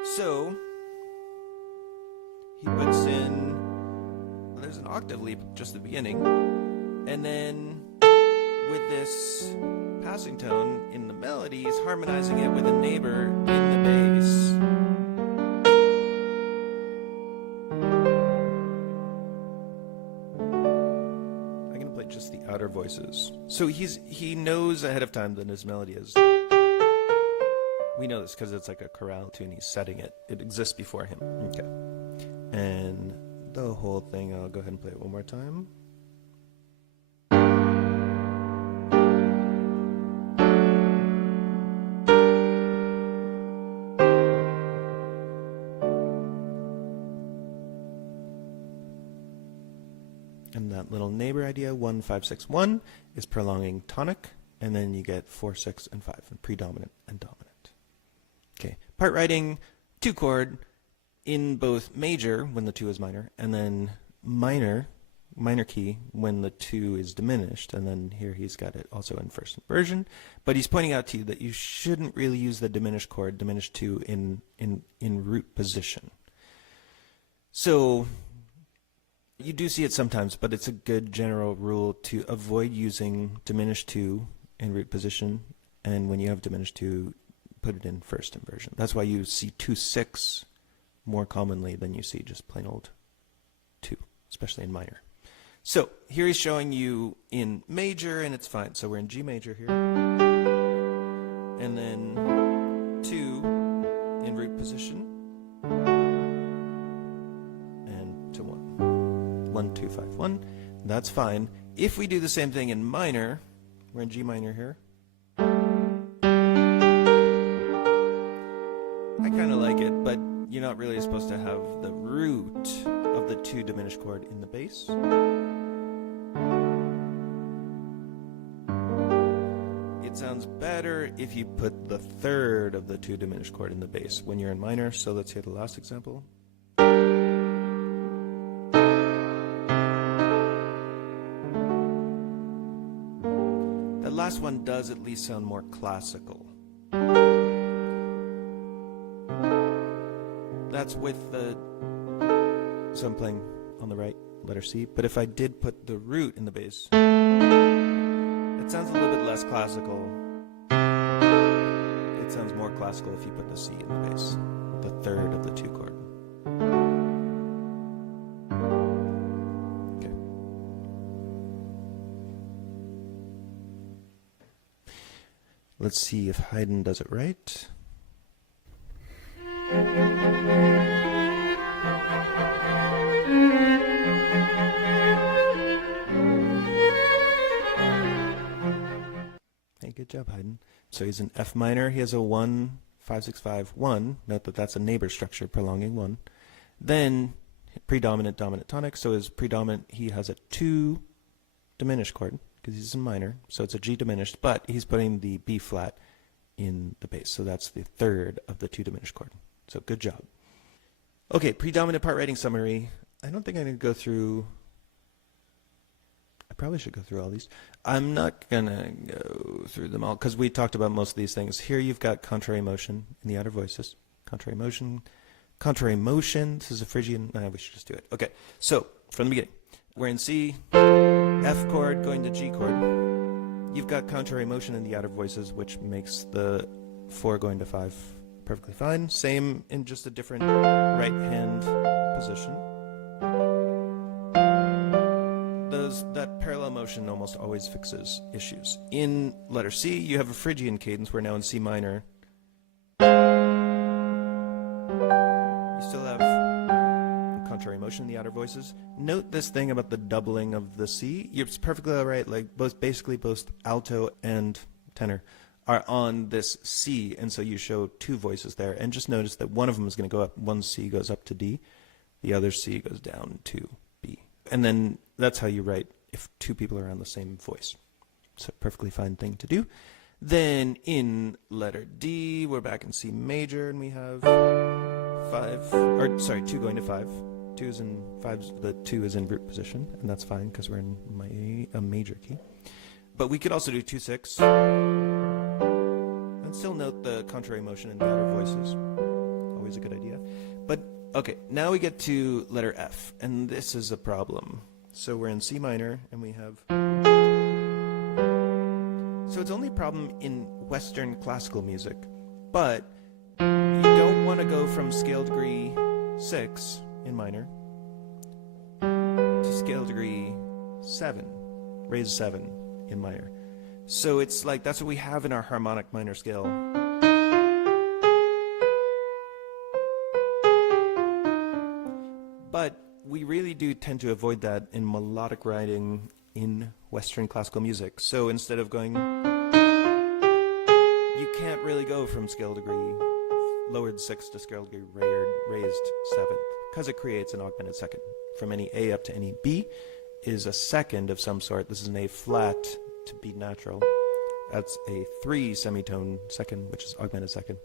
So he puts in, there's an octave leap just at the beginning, and then with this passing tone in the melody, he's harmonizing it with a neighbor in the bass. I'm going to play just the outer voices. So he knows ahead of time that his melody is... We know this because it's like a chorale tune. He's setting it. It exists before him. Okay. And the whole thing, I'll go ahead and play it one more time. And that little neighbor idea, 1, 5, 6, 1, is prolonging tonic, and then you get 4, 6, and 5, and predominant and dominant. Okay, part writing, 2 chord in both major when the 2 is minor, and then minor key when the 2 is diminished, and then here he's got it also in first inversion. But he's pointing out to you that you shouldn't really use the diminished chord, diminished 2 in root position. So you do see it sometimes, but it's a good general rule to avoid using diminished 2 in root position, and when you have diminished 2, put it in first inversion. That's why you see 2/6 more commonly than you see just plain old 2, especially in minor. So here he's showing you in major, and it's fine. So we're in G major here, and then 2 in root position, and to 1. 1, 2, 5, 1. That's fine. If we do the same thing in minor, we're in G minor here. I kind of like it, but you're not really supposed to have the root of the 2 diminished chord in the bass. It sounds better if you put the 3rd of the 2 diminished chord in the bass when you're in minor. So let's hear the last example. That last one does at least sound more classical. That's with the, so I'm playing on the right, letter C, but if I did put the root in the bass, it sounds a little bit less classical. It sounds more classical if you put the C in the bass, the 3rd of the 2 chord. Okay. Let's see if Haydn does it right. Hey, good job, Haydn. So he's in F minor. He has a 1, 5, 6, 5, 1. Note that that's a neighbor structure, prolonging 1. Then predominant, dominant, tonic. So his predominant, he has a 2 diminished chord because he's in minor. So it's a G diminished, but he's putting the B flat in the bass. So that's the 3rd of the 2 diminished chord. So good job. Okay, predominant part writing summary. I don't think I'm going to go through... I probably should go through all these. I'm not going to go through them all because we talked about most of these things. Here you've got contrary motion in the outer voices. Contrary motion. Contrary motion. This is a Phrygian. No, we should just do it. Okay, so from the beginning. We're in C, F chord going to G chord. You've got contrary motion in the outer voices, which makes the 4 going to 5 perfectly fine. Same in just a different right hand position. That parallel motion almost always fixes issues. In letter C, you have a Phrygian cadence. We're now in C minor. You still have contrary motion in the outer voices. Note this thing about the doubling of the C. It's perfectly all right. Like basically both alto and tenor are on this C, and so you show 2 voices there. And just notice that one of them is going to go up. One C goes up to D. The other C goes down to B. And then that's how you write if 2 people are on the same voice. It's a perfectly fine thing to do. Then in letter D, we're back in C major, and we have 2 going to 5. 2 is in 5. The 2 is in root position, and that's fine because we're in a major key. But we could also do 2/6, and still note the contrary motion in the outer voices. always a good idea. But, okay, now we get to letter F, and this is a problem. So we're in C minor, and we have... So it's only a problem in Western classical music, but you don't want to go from scale degree 6 in minor to scale degree 7, raised 7 in minor. So it's like, that's what we have in our harmonic minor scale. But we really do tend to avoid that in melodic writing in Western classical music. So instead of going, you can't really go from scale degree lowered 6 to scale degree raised 7th, because it creates an augmented second. From any A up to any B is a second of some sort. This is an A flat to B natural. That's a 3 semitone second, which is augmented second.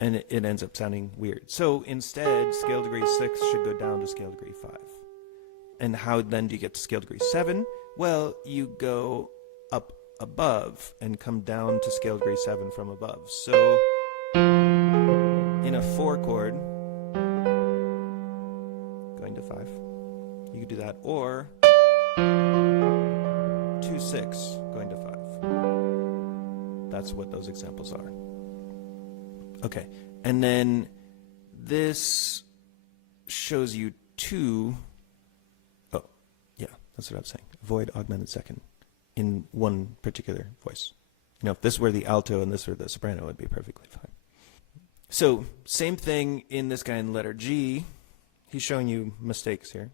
And it ends up sounding weird. So instead, scale degree 6 should go down to scale degree 5. And how then do you get to scale degree 7? Well, you go up above and come down to scale degree 7 from above. So in a 4 chord, going to 5, you could do that. Or 2-6, going to 5. That's what those examples are. Okay, and then this shows you that's what I was saying. Avoid augmented second in one particular voice. You know, if this were the alto and this were the soprano, it would be perfectly fine. So, same thing in this guy in letter G. He's showing you mistakes here.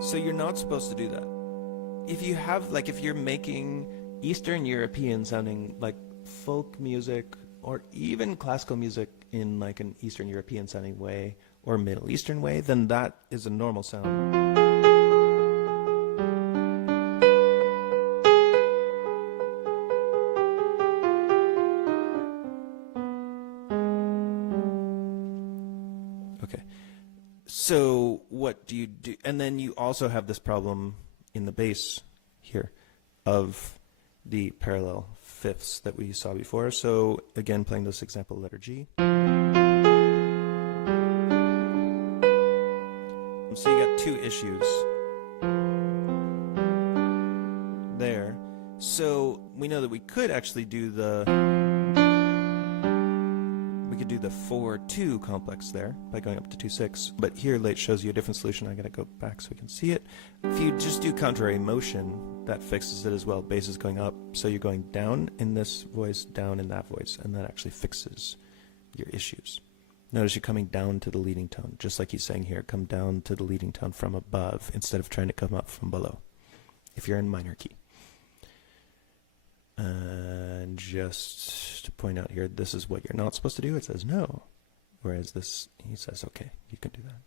So you're not supposed to do that. If you have, like, if you're making Eastern European sounding like folk music or even classical music in like an Eastern European sounding way or Middle Eastern way, then that is a normal sound. Okay. So what do you do? And then you also have this problem in the bass here of the parallel fifths that we saw before. So again, playing this example, letter G. So you got two issues there. So we know that we could actually do the 4-2 complex there by going up to 2-6. But here Late shows you a different solution. I gotta go back so we can see it. If you just do contrary motion, that fixes it as well. Bass is going up, so you're going down in this voice, down in that voice, and that actually fixes your issues. Notice you're coming down to the leading tone, just like he's saying here, come down to the leading tone from above instead of trying to come up from below, if you're in minor key. And just to point out here, this is what you're not supposed to do. It says no. Whereas this, he says, okay, you can do that.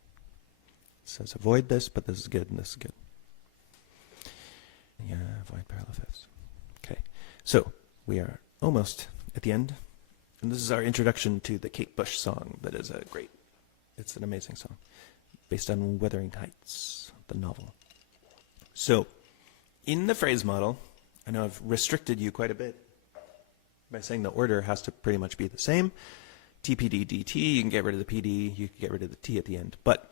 It says avoid this, but this is good and this is good. Yeah, avoid parallel fifths. Okay, so we are almost at the end. And this is our introduction to the Kate Bush song that is it's an amazing song based on Wuthering Heights, the novel. So, in the phrase model, I know I've restricted you quite a bit by saying the order has to pretty much be the same. TPD, DT, you can get rid of the PD, you can get rid of the T at the end. But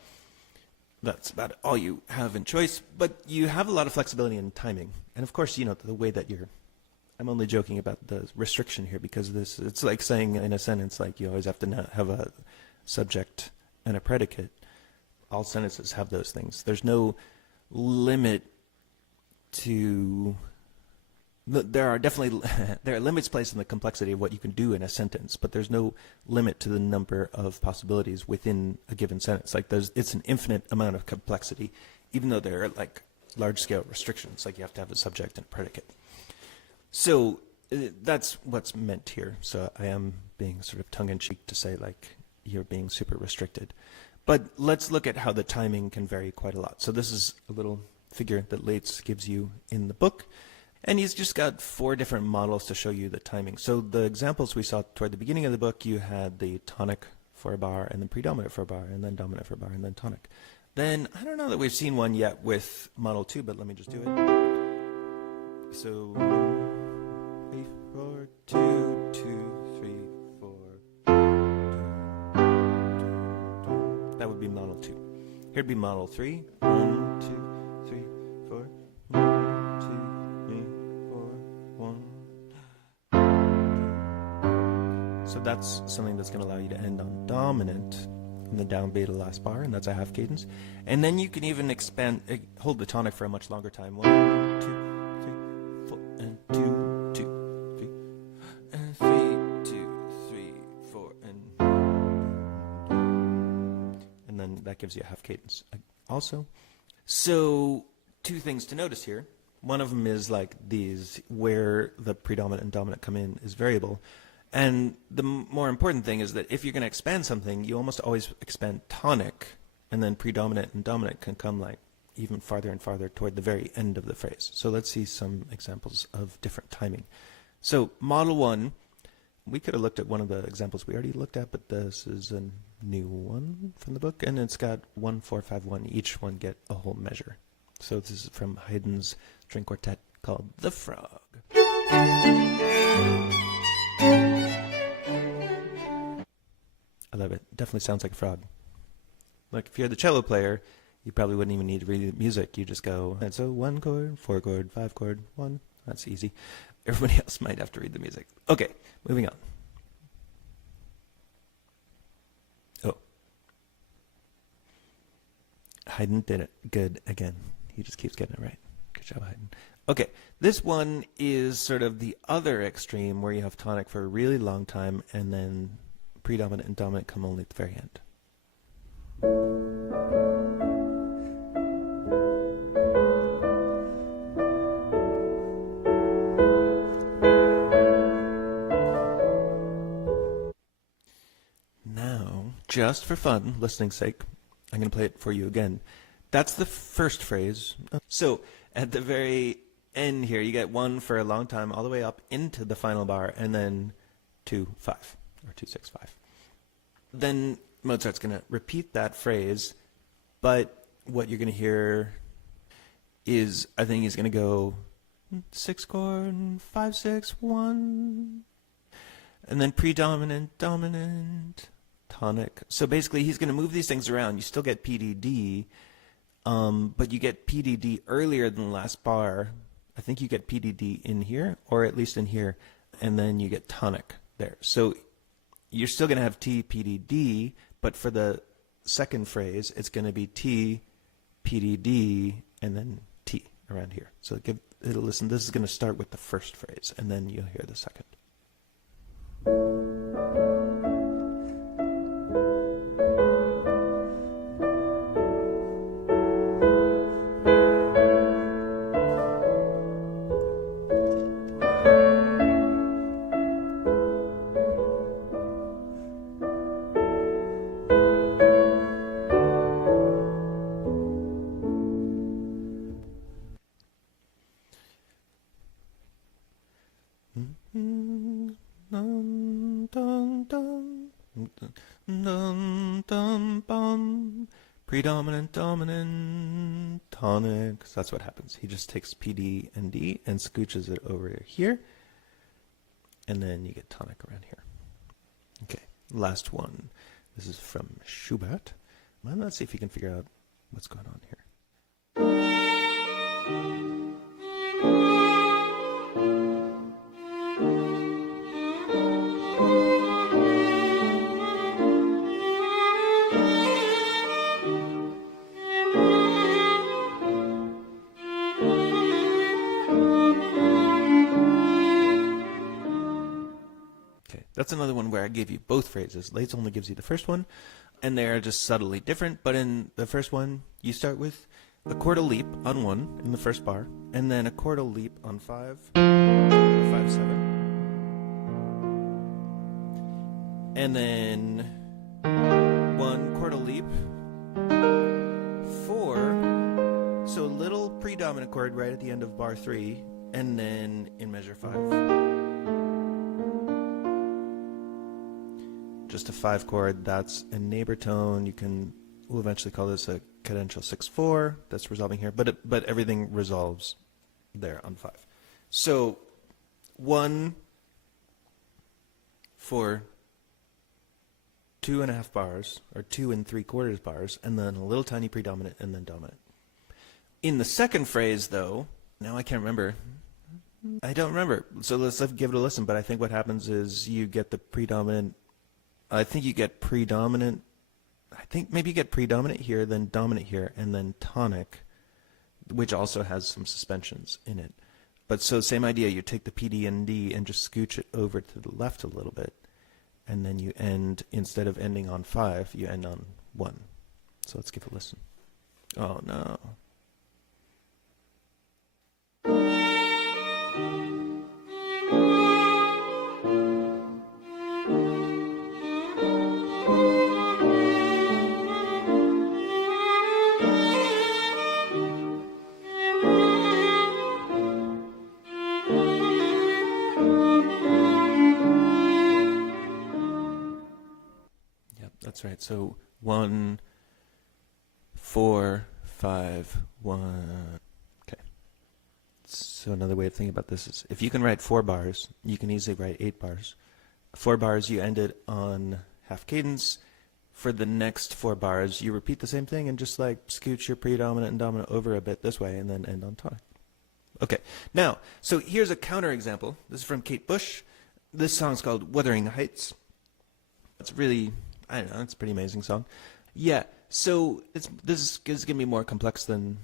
that's about all you have in choice. But you have a lot of flexibility in timing. And of course, you know, the way that I'm only joking about the restriction here because it's like saying in a sentence, like you always have to have a subject and a predicate. All sentences have those things. There's no limit to... There are limits placed in the complexity of what you can do in a sentence, but there's no limit to the number of possibilities within a given sentence. Like it's an infinite amount of complexity, even though there are like large-scale restrictions, like you have to have a subject and a predicate. So that's what's meant here. So I am being sort of tongue-in-cheek to say like you're being super restricted. But let's look at how the timing can vary quite a lot. So this is a little figure that Leitz gives you in the book. And he's just got 4 different models to show you the timing. So the examples we saw toward the beginning of the book, you had the tonic for a bar, and then predominant for a bar, and then dominant for a bar, and then tonic. Then, I don't know that we've seen one yet with model 2, but let me just do it. So, 3, 4, 2, 2, Here'd be model 3. 1, 2, 3, 4. 1, 2, 3, 4, 1. So that's something that's going to allow you to end on dominant in the downbeat of the last bar, and that's a half cadence. And then you can even hold the tonic for a much longer time. 1, 2, 3, 4, and 2, 2, 3, and 3, 2, 3, 4, and then that gives you a half cadence also. So 2 things to notice here. One of them is like these, where the predominant and dominant come in is variable. And the more important thing is that if you're going to expand something, you almost always expand tonic, and then predominant and dominant can come like even farther and farther toward the very end of the phrase. So let's see some examples of different timing. So model 1, we could have looked at one of the examples we already looked at, but this is a new one from the book, and it's got 1, 4, 5, 1. Each one get a whole measure. So this is from Haydn's string quartet called The Frog. I love it. Definitely sounds like a frog. Like if you're the cello player, you probably wouldn't even need to read the music. You just go, and so 1 chord, 4 chord, 5 chord, 1. That's easy. Everybody else might have to read the music. Okay, moving on. Oh. Haydn did it good again. He just keeps getting it right. Good job, Haydn. Okay, this one is sort of the other extreme where you have tonic for a really long time and then predominant and dominant come only at the very end. Now, just for fun, listening's sake, I'm going to play it for you again. That's the first phrase. So at the very end here, you get 1 for a long time all the way up into the final bar, and then 2, 5, or 2, 6, 5. Then Mozart's going to repeat that phrase, but what you're going to hear is, I think he's going to go 6 chord, 5, 6, 1, and then predominant, dominant, tonic. So basically he's going to move these things around. You still get PDD, but you get PDD earlier than the last bar. I think you get PDD in here, or at least in here, and then you get tonic there. So you're still going to have T, PDD, but for the second phrase, it's going to be T, PDD, and then T around here. So give it a listen. This is going to start with the first phrase, and then you'll hear the second. Predominant, dominant, tonic. So that's what happens. He just takes PD and D and scooches it over here, and then you get tonic around here. Okay, last one. This is from Schubert. Well, let's see if you can figure out what's going on here. That's another one where I gave you both phrases. Leitz only gives you the first one, and they're just subtly different. But in the first one, you start with a chordal leap on 1 in the first bar, and then a chordal leap on 5, 5, 7. And then 1 chordal leap, 4, so a little predominant chord right at the end of bar 3, and then in measure 5. Just a 5 chord, that's a neighbor tone. We'll eventually call this a cadential 6/4. That's resolving here, but everything resolves there on 5. So 1, 4, 2.5 bars, or 2 3/4 bars, and then a little tiny predominant, and then dominant. In the second phrase, though, now I can't remember. I don't remember. So let's give it a listen. But I think what happens is you get the predominant. I think you get predominant. I think maybe you get predominant here, then dominant here, and then tonic, which also has some suspensions in it. But so same idea. You take the PD and D and just scooch it over to the left a little bit, and then you end, instead of ending on 5, you end on 1. So let's give it a listen. Oh no. That's right. So 1, 4, 5, 1. Okay. So another way of thinking about this is, if you can write 4 bars, you can easily write 8 bars. 4 bars, you end it on half cadence. For the next 4 bars, you repeat the same thing and just like scooch your predominant and dominant over a bit this way, and then end on tonic. Okay. Now, so here's a counter example. This is from Kate Bush. This song's called Wuthering Heights. It's really, I don't know, it's a pretty amazing song. Yeah, so this is going to be more complex than,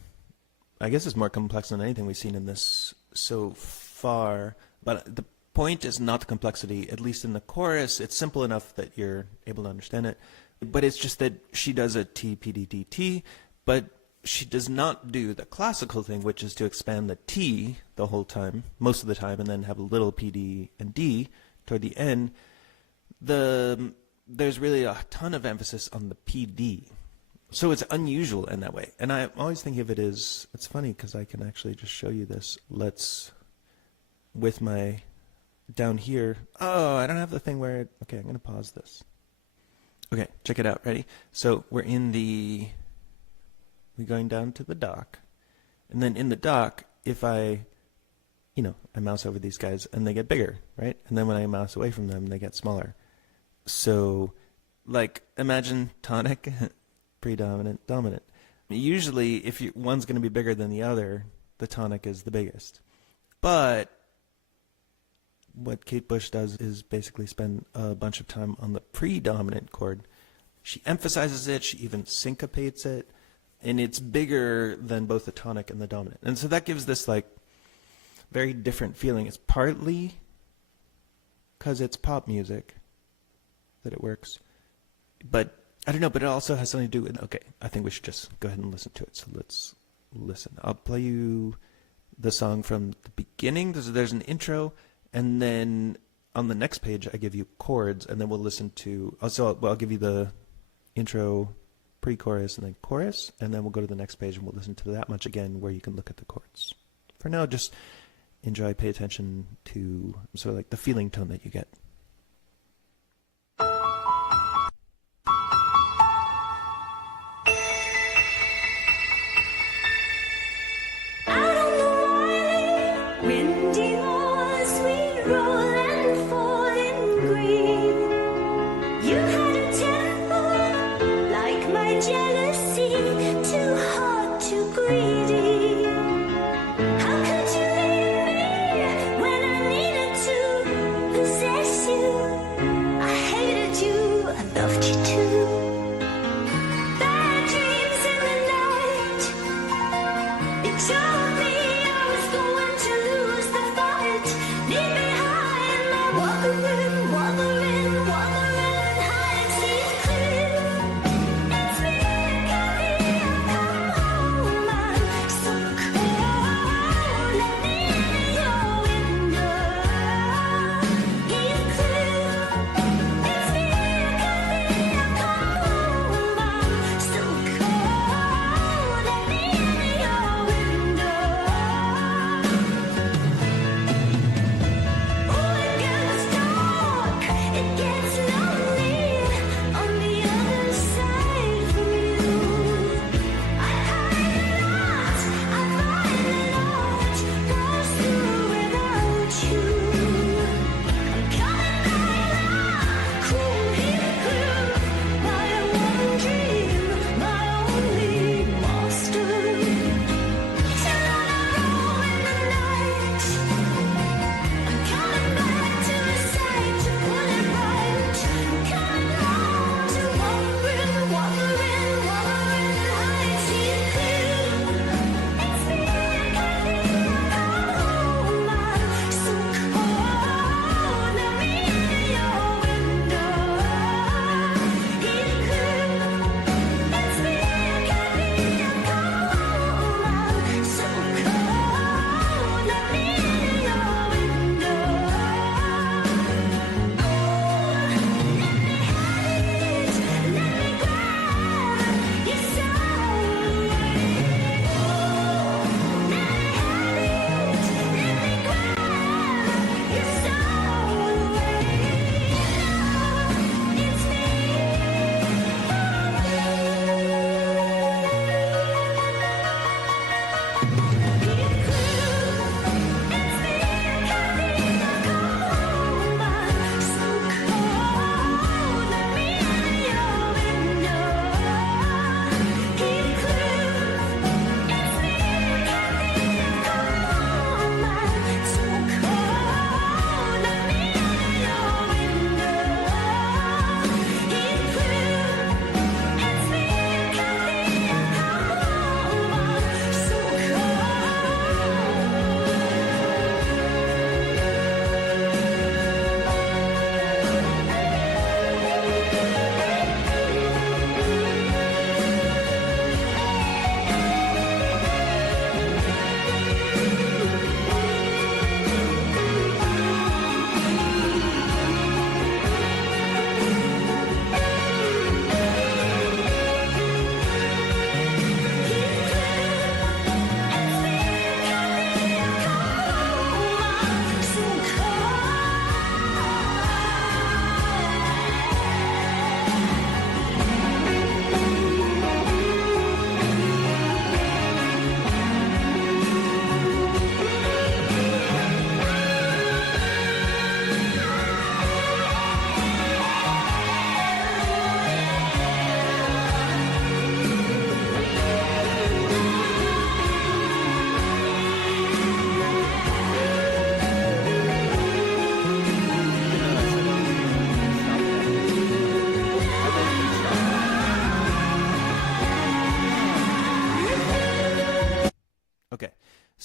I guess it's more complex than anything we've seen in this so far. But the point is not the complexity. At least in the chorus, it's simple enough that you're able to understand it. But it's just that she does a T, P, D, D, T, but she does not do the classical thing, which is to expand the T the whole time, most of the time, and then have a little P, D, and D toward the end. There's really a ton of emphasis on the PD. So it's unusual in that way. And I always think of it as, it's funny because I can actually just show you this. With my, down here, oh, I don't have the thing where, okay, I'm going to pause this. Okay, check it out, ready? So we're going down to the dock. And then in the dock, if I mouse over these guys and they get bigger, right? And then when I mouse away from them, they get smaller. So, like, imagine tonic, predominant, dominant. Usually, if one's going to be bigger than the other, the tonic is the biggest. But what Kate Bush does is basically spend a bunch of time on the predominant chord. She emphasizes it, she even syncopates it, and it's bigger than both the tonic and the dominant. And so that gives this, like, very different feeling. It's partly because it's pop music that it works, but I don't know, but it also has something to do with, okay, I think we should just go ahead and listen to it. So let's listen. I'll play you the song from the beginning. There's an intro, and then on the next page I give you chords, and then we'll listen to, I'll give you the intro, pre-chorus, and then chorus, and then we'll go to the next page and we'll listen to that much again where you can look at the chords. For now, just enjoy, pay attention to sort of like the feeling tone that you get. How could you leave me when I needed to possess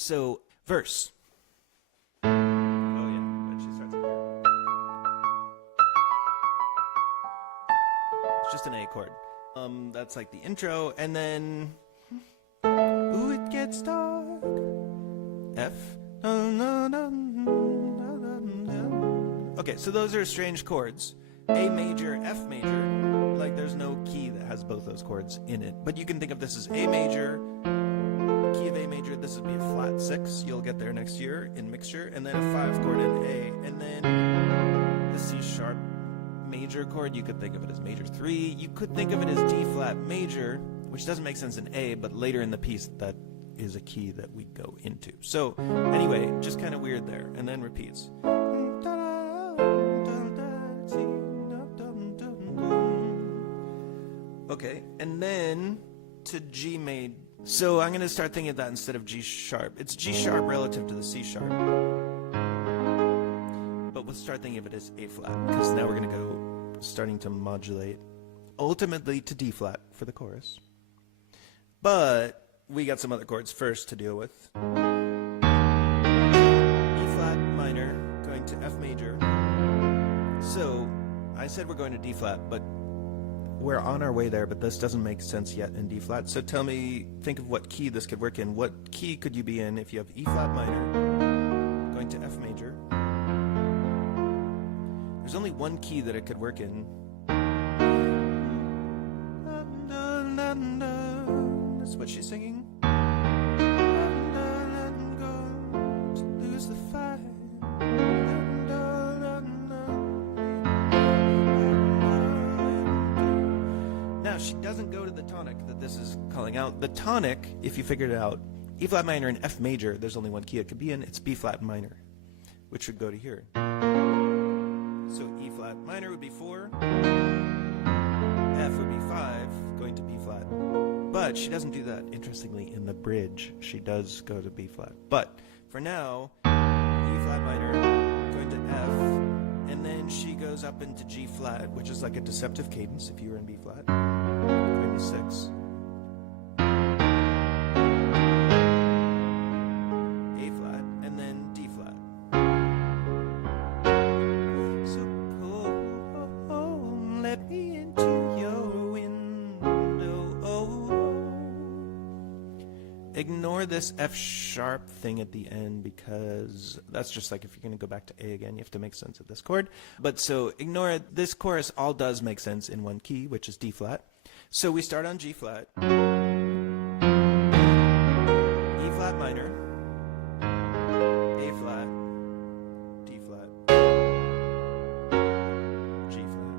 So, verse. Oh yeah, but she starts up here. It's just an A chord. That's like the intro, and then ooh, it gets dark. F. Okay, so those are strange chords. A major, F major. Like there's no key that has both those chords in it. But you can think of this as A major, key of A major. This would be a flat 6. You'll get there next year in mixture, and then a 5 chord in A, and then the C sharp major chord. You could think of it as major 3. You could think of it as D flat major, which doesn't make sense in A, but later in the piece that is a key that we go into. So anyway, just kind of weird there, and then repeats. Okay, and then to G major. So I'm going to start thinking of that instead of G sharp. It's G sharp relative to the C sharp. But we'll start thinking of it as A flat, because now we're going to go starting to modulate ultimately to D flat for the chorus. But we got some other chords first to deal with. E flat minor going to F major. So I said we're going to D flat, but we're on our way there, but this doesn't make sense yet in D flat. So tell me, think of what key this could work in. What key could you be in if you have E flat minor going to F major? There's only one key that it could work in. That's what she's singing. To lose the fight. She doesn't go to the tonic that this is calling out. The tonic, if you figured it out, E flat minor and F major, there's only one key it could be in. It's B flat minor, which would go to here. So E flat minor would be 4, F would be 5, going to B flat. But she doesn't do that. Interestingly, in the bridge, she does go to B flat. But for now, E flat minor going to F, and then she goes up into G flat, which is like a deceptive cadence if you were in B flat. Going to 6. A flat, and then D flat. So come, let me into your window. Ignore this F sharp thing at the end, because that's just like if you're going to go back to A again, you have to make sense of this chord. But so ignore it. This chorus all does make sense in one key, which is D flat. So we start on G flat, E flat minor, A flat, D flat, G flat.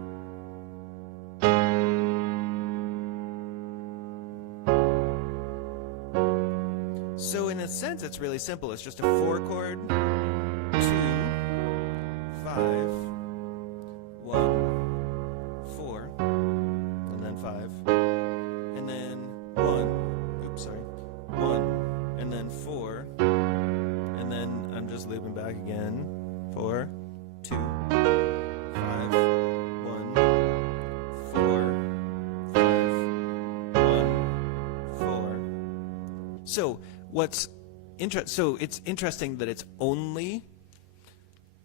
So in a sense, it's really simple. It's just a 4 chord, 2, 5, 1, 4, and then 5, and then 1, oops, sorry, 1, and then 4, and then I'm just looping back again, 4, 2, 5, 1, 4, 5, 1, 4. So what's so it's interesting that it's only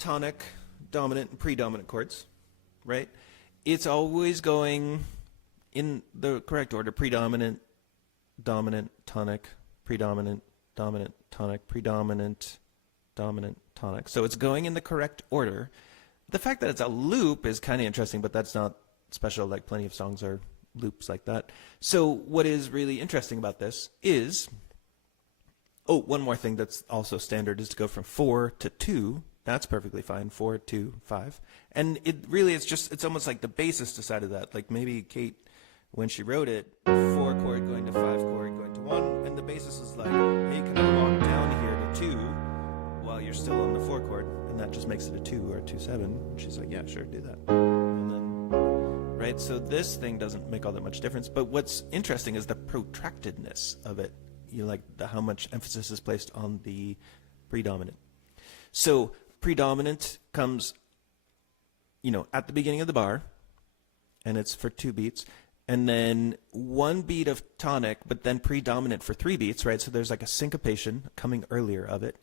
tonic, dominant, and predominant chords, right? It's always going in the correct order: predominant, dominant, tonic, predominant, dominant, tonic, predominant, dominant, tonic. So it's going in the correct order. The fact that it's a loop is kind of interesting, but that's not special. Like plenty of songs are loops like that. So what is really interesting about this is, oh, one more thing that's also standard is to go from 4 to 2. That's perfectly fine. 4, 2, 5. And it really, it's almost like the bassist decided that. Like maybe Kate, when she wrote it, 4 chord going to 5 chord going to 1. And the bassist is like, hey, can I walk down here to 2 while you're still on the 4 chord? And that just makes it a 2 or a 2-7. And she's like, yeah, sure, do that. And then, right? So this thing doesn't make all that much difference. But what's interesting is the protractedness of it. You like how much emphasis is placed on the predominant. So predominant comes, at the beginning of the bar, and it's for 2 beats. and then 1 beat of tonic, but then predominant for 3 beats, right? So there's like a syncopation coming earlier of it.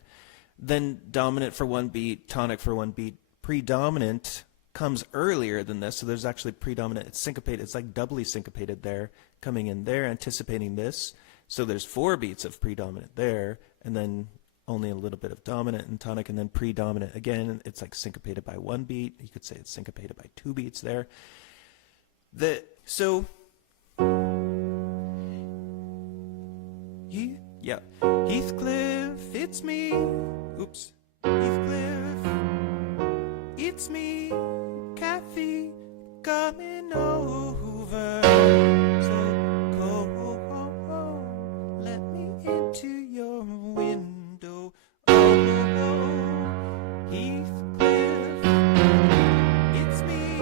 Then dominant for 1 beat, tonic for 1 beat. Predominant comes earlier than this, so there's actually predominant. It's syncopated. It's like doubly syncopated there, coming in there, anticipating this. So there's 4 beats of predominant there, and then only a little bit of dominant and tonic, and then predominant again. It's like syncopated by 1 beat. You could say it's syncopated by 2 beats there. So Heathcliff, it's me. Oops. Heathcliff, it's me, Kathy, coming over. So go, let me into your window. Oh, Heathcliff, it's me,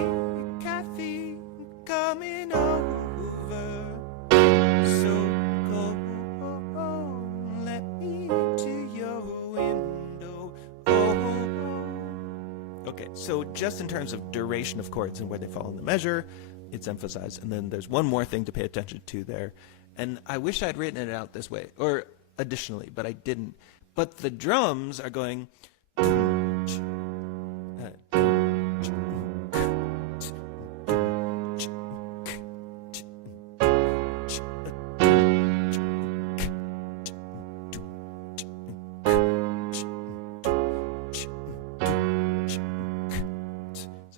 Kathy, coming over. So go, let me into your window. Okay, so just in terms of duration of chords and where they fall in the measure, it's emphasized. And then there's one more thing to pay attention to there. And I wish I'd written it out this way, or additionally, but I didn't. But the drums are going...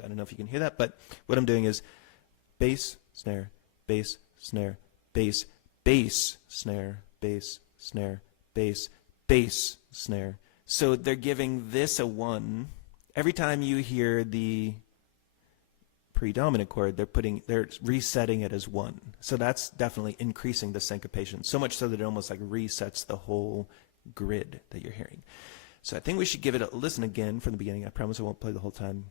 I don't know if you can hear that, but what I'm doing is bass, snare, bass, snare, bass, bass, snare, bass, snare, bass, bass, snare. So they're giving this a 1. Every time you hear the predominant chord, they're resetting it as 1. So that's definitely increasing the syncopation, so much so that it almost like resets the whole grid that you're hearing. So I think we should give it a listen again from the beginning. I promise I won't play the whole thing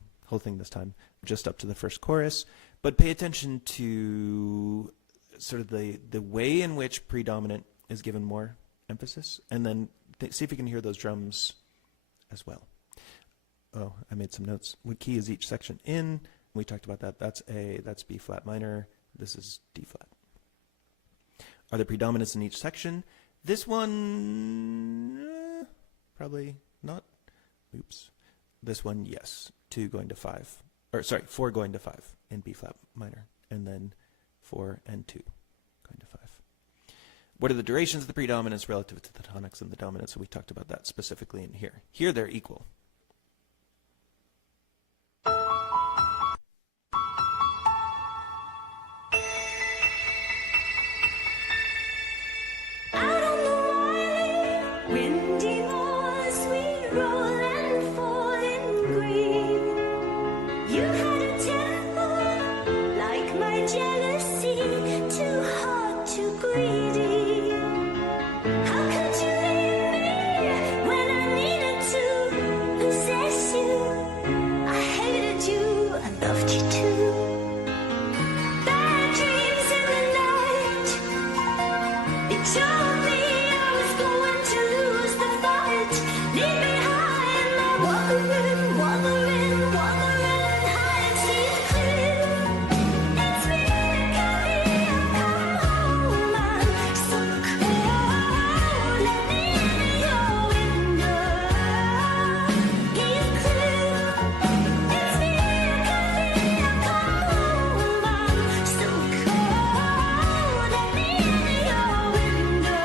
this time, just up to the first chorus, but pay attention to sort of the way in which predominant is given more emphasis, and then see if you can hear those drums as well. Oh, I made some notes. What key is each section in? We talked about that. That's B flat minor. This is D flat. Are there predominants in each section? This one, probably not. Oops. This one, yes. 2 going to 5, or sorry, 4 going to 5 in B flat minor, and then 4 and 2 going to 5. What are the durations of the predominance relative to the tonics and the dominants? So we talked about that specifically in here. Here they're equal. Out on the wily, windy moors we roll and fall in green. You had a temper like my jealousy, too hard, too greedy. How could you leave me when I needed to possess you? I hated you, I loved you too. Bad dreams in the night, it told me I was going to lose the fight. Leave me high in my wuthering, wuthering, wuthering heights. It's clear, it's me, Kathy, I've come home. I'm so cold, let me in your window. It's clear, it's me, Kathy, I've come home. I'm so cold, let me in your window.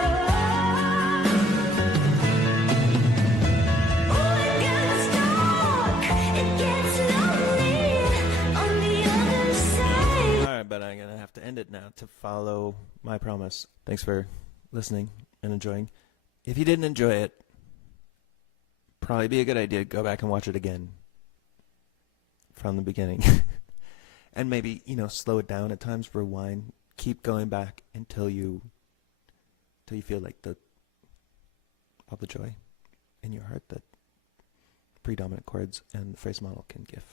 Oh, it gets dark, it gets lonely on the other side. All right, but I'm going to have to end it now to follow my promise. Thanks for listening and enjoying. If you didn't enjoy it, probably be a good idea to go back and watch it again from the beginning. And maybe, slow it down at times, rewind, keep going back until you feel like all the joy in your heart that predominant chords and the phrase model can give.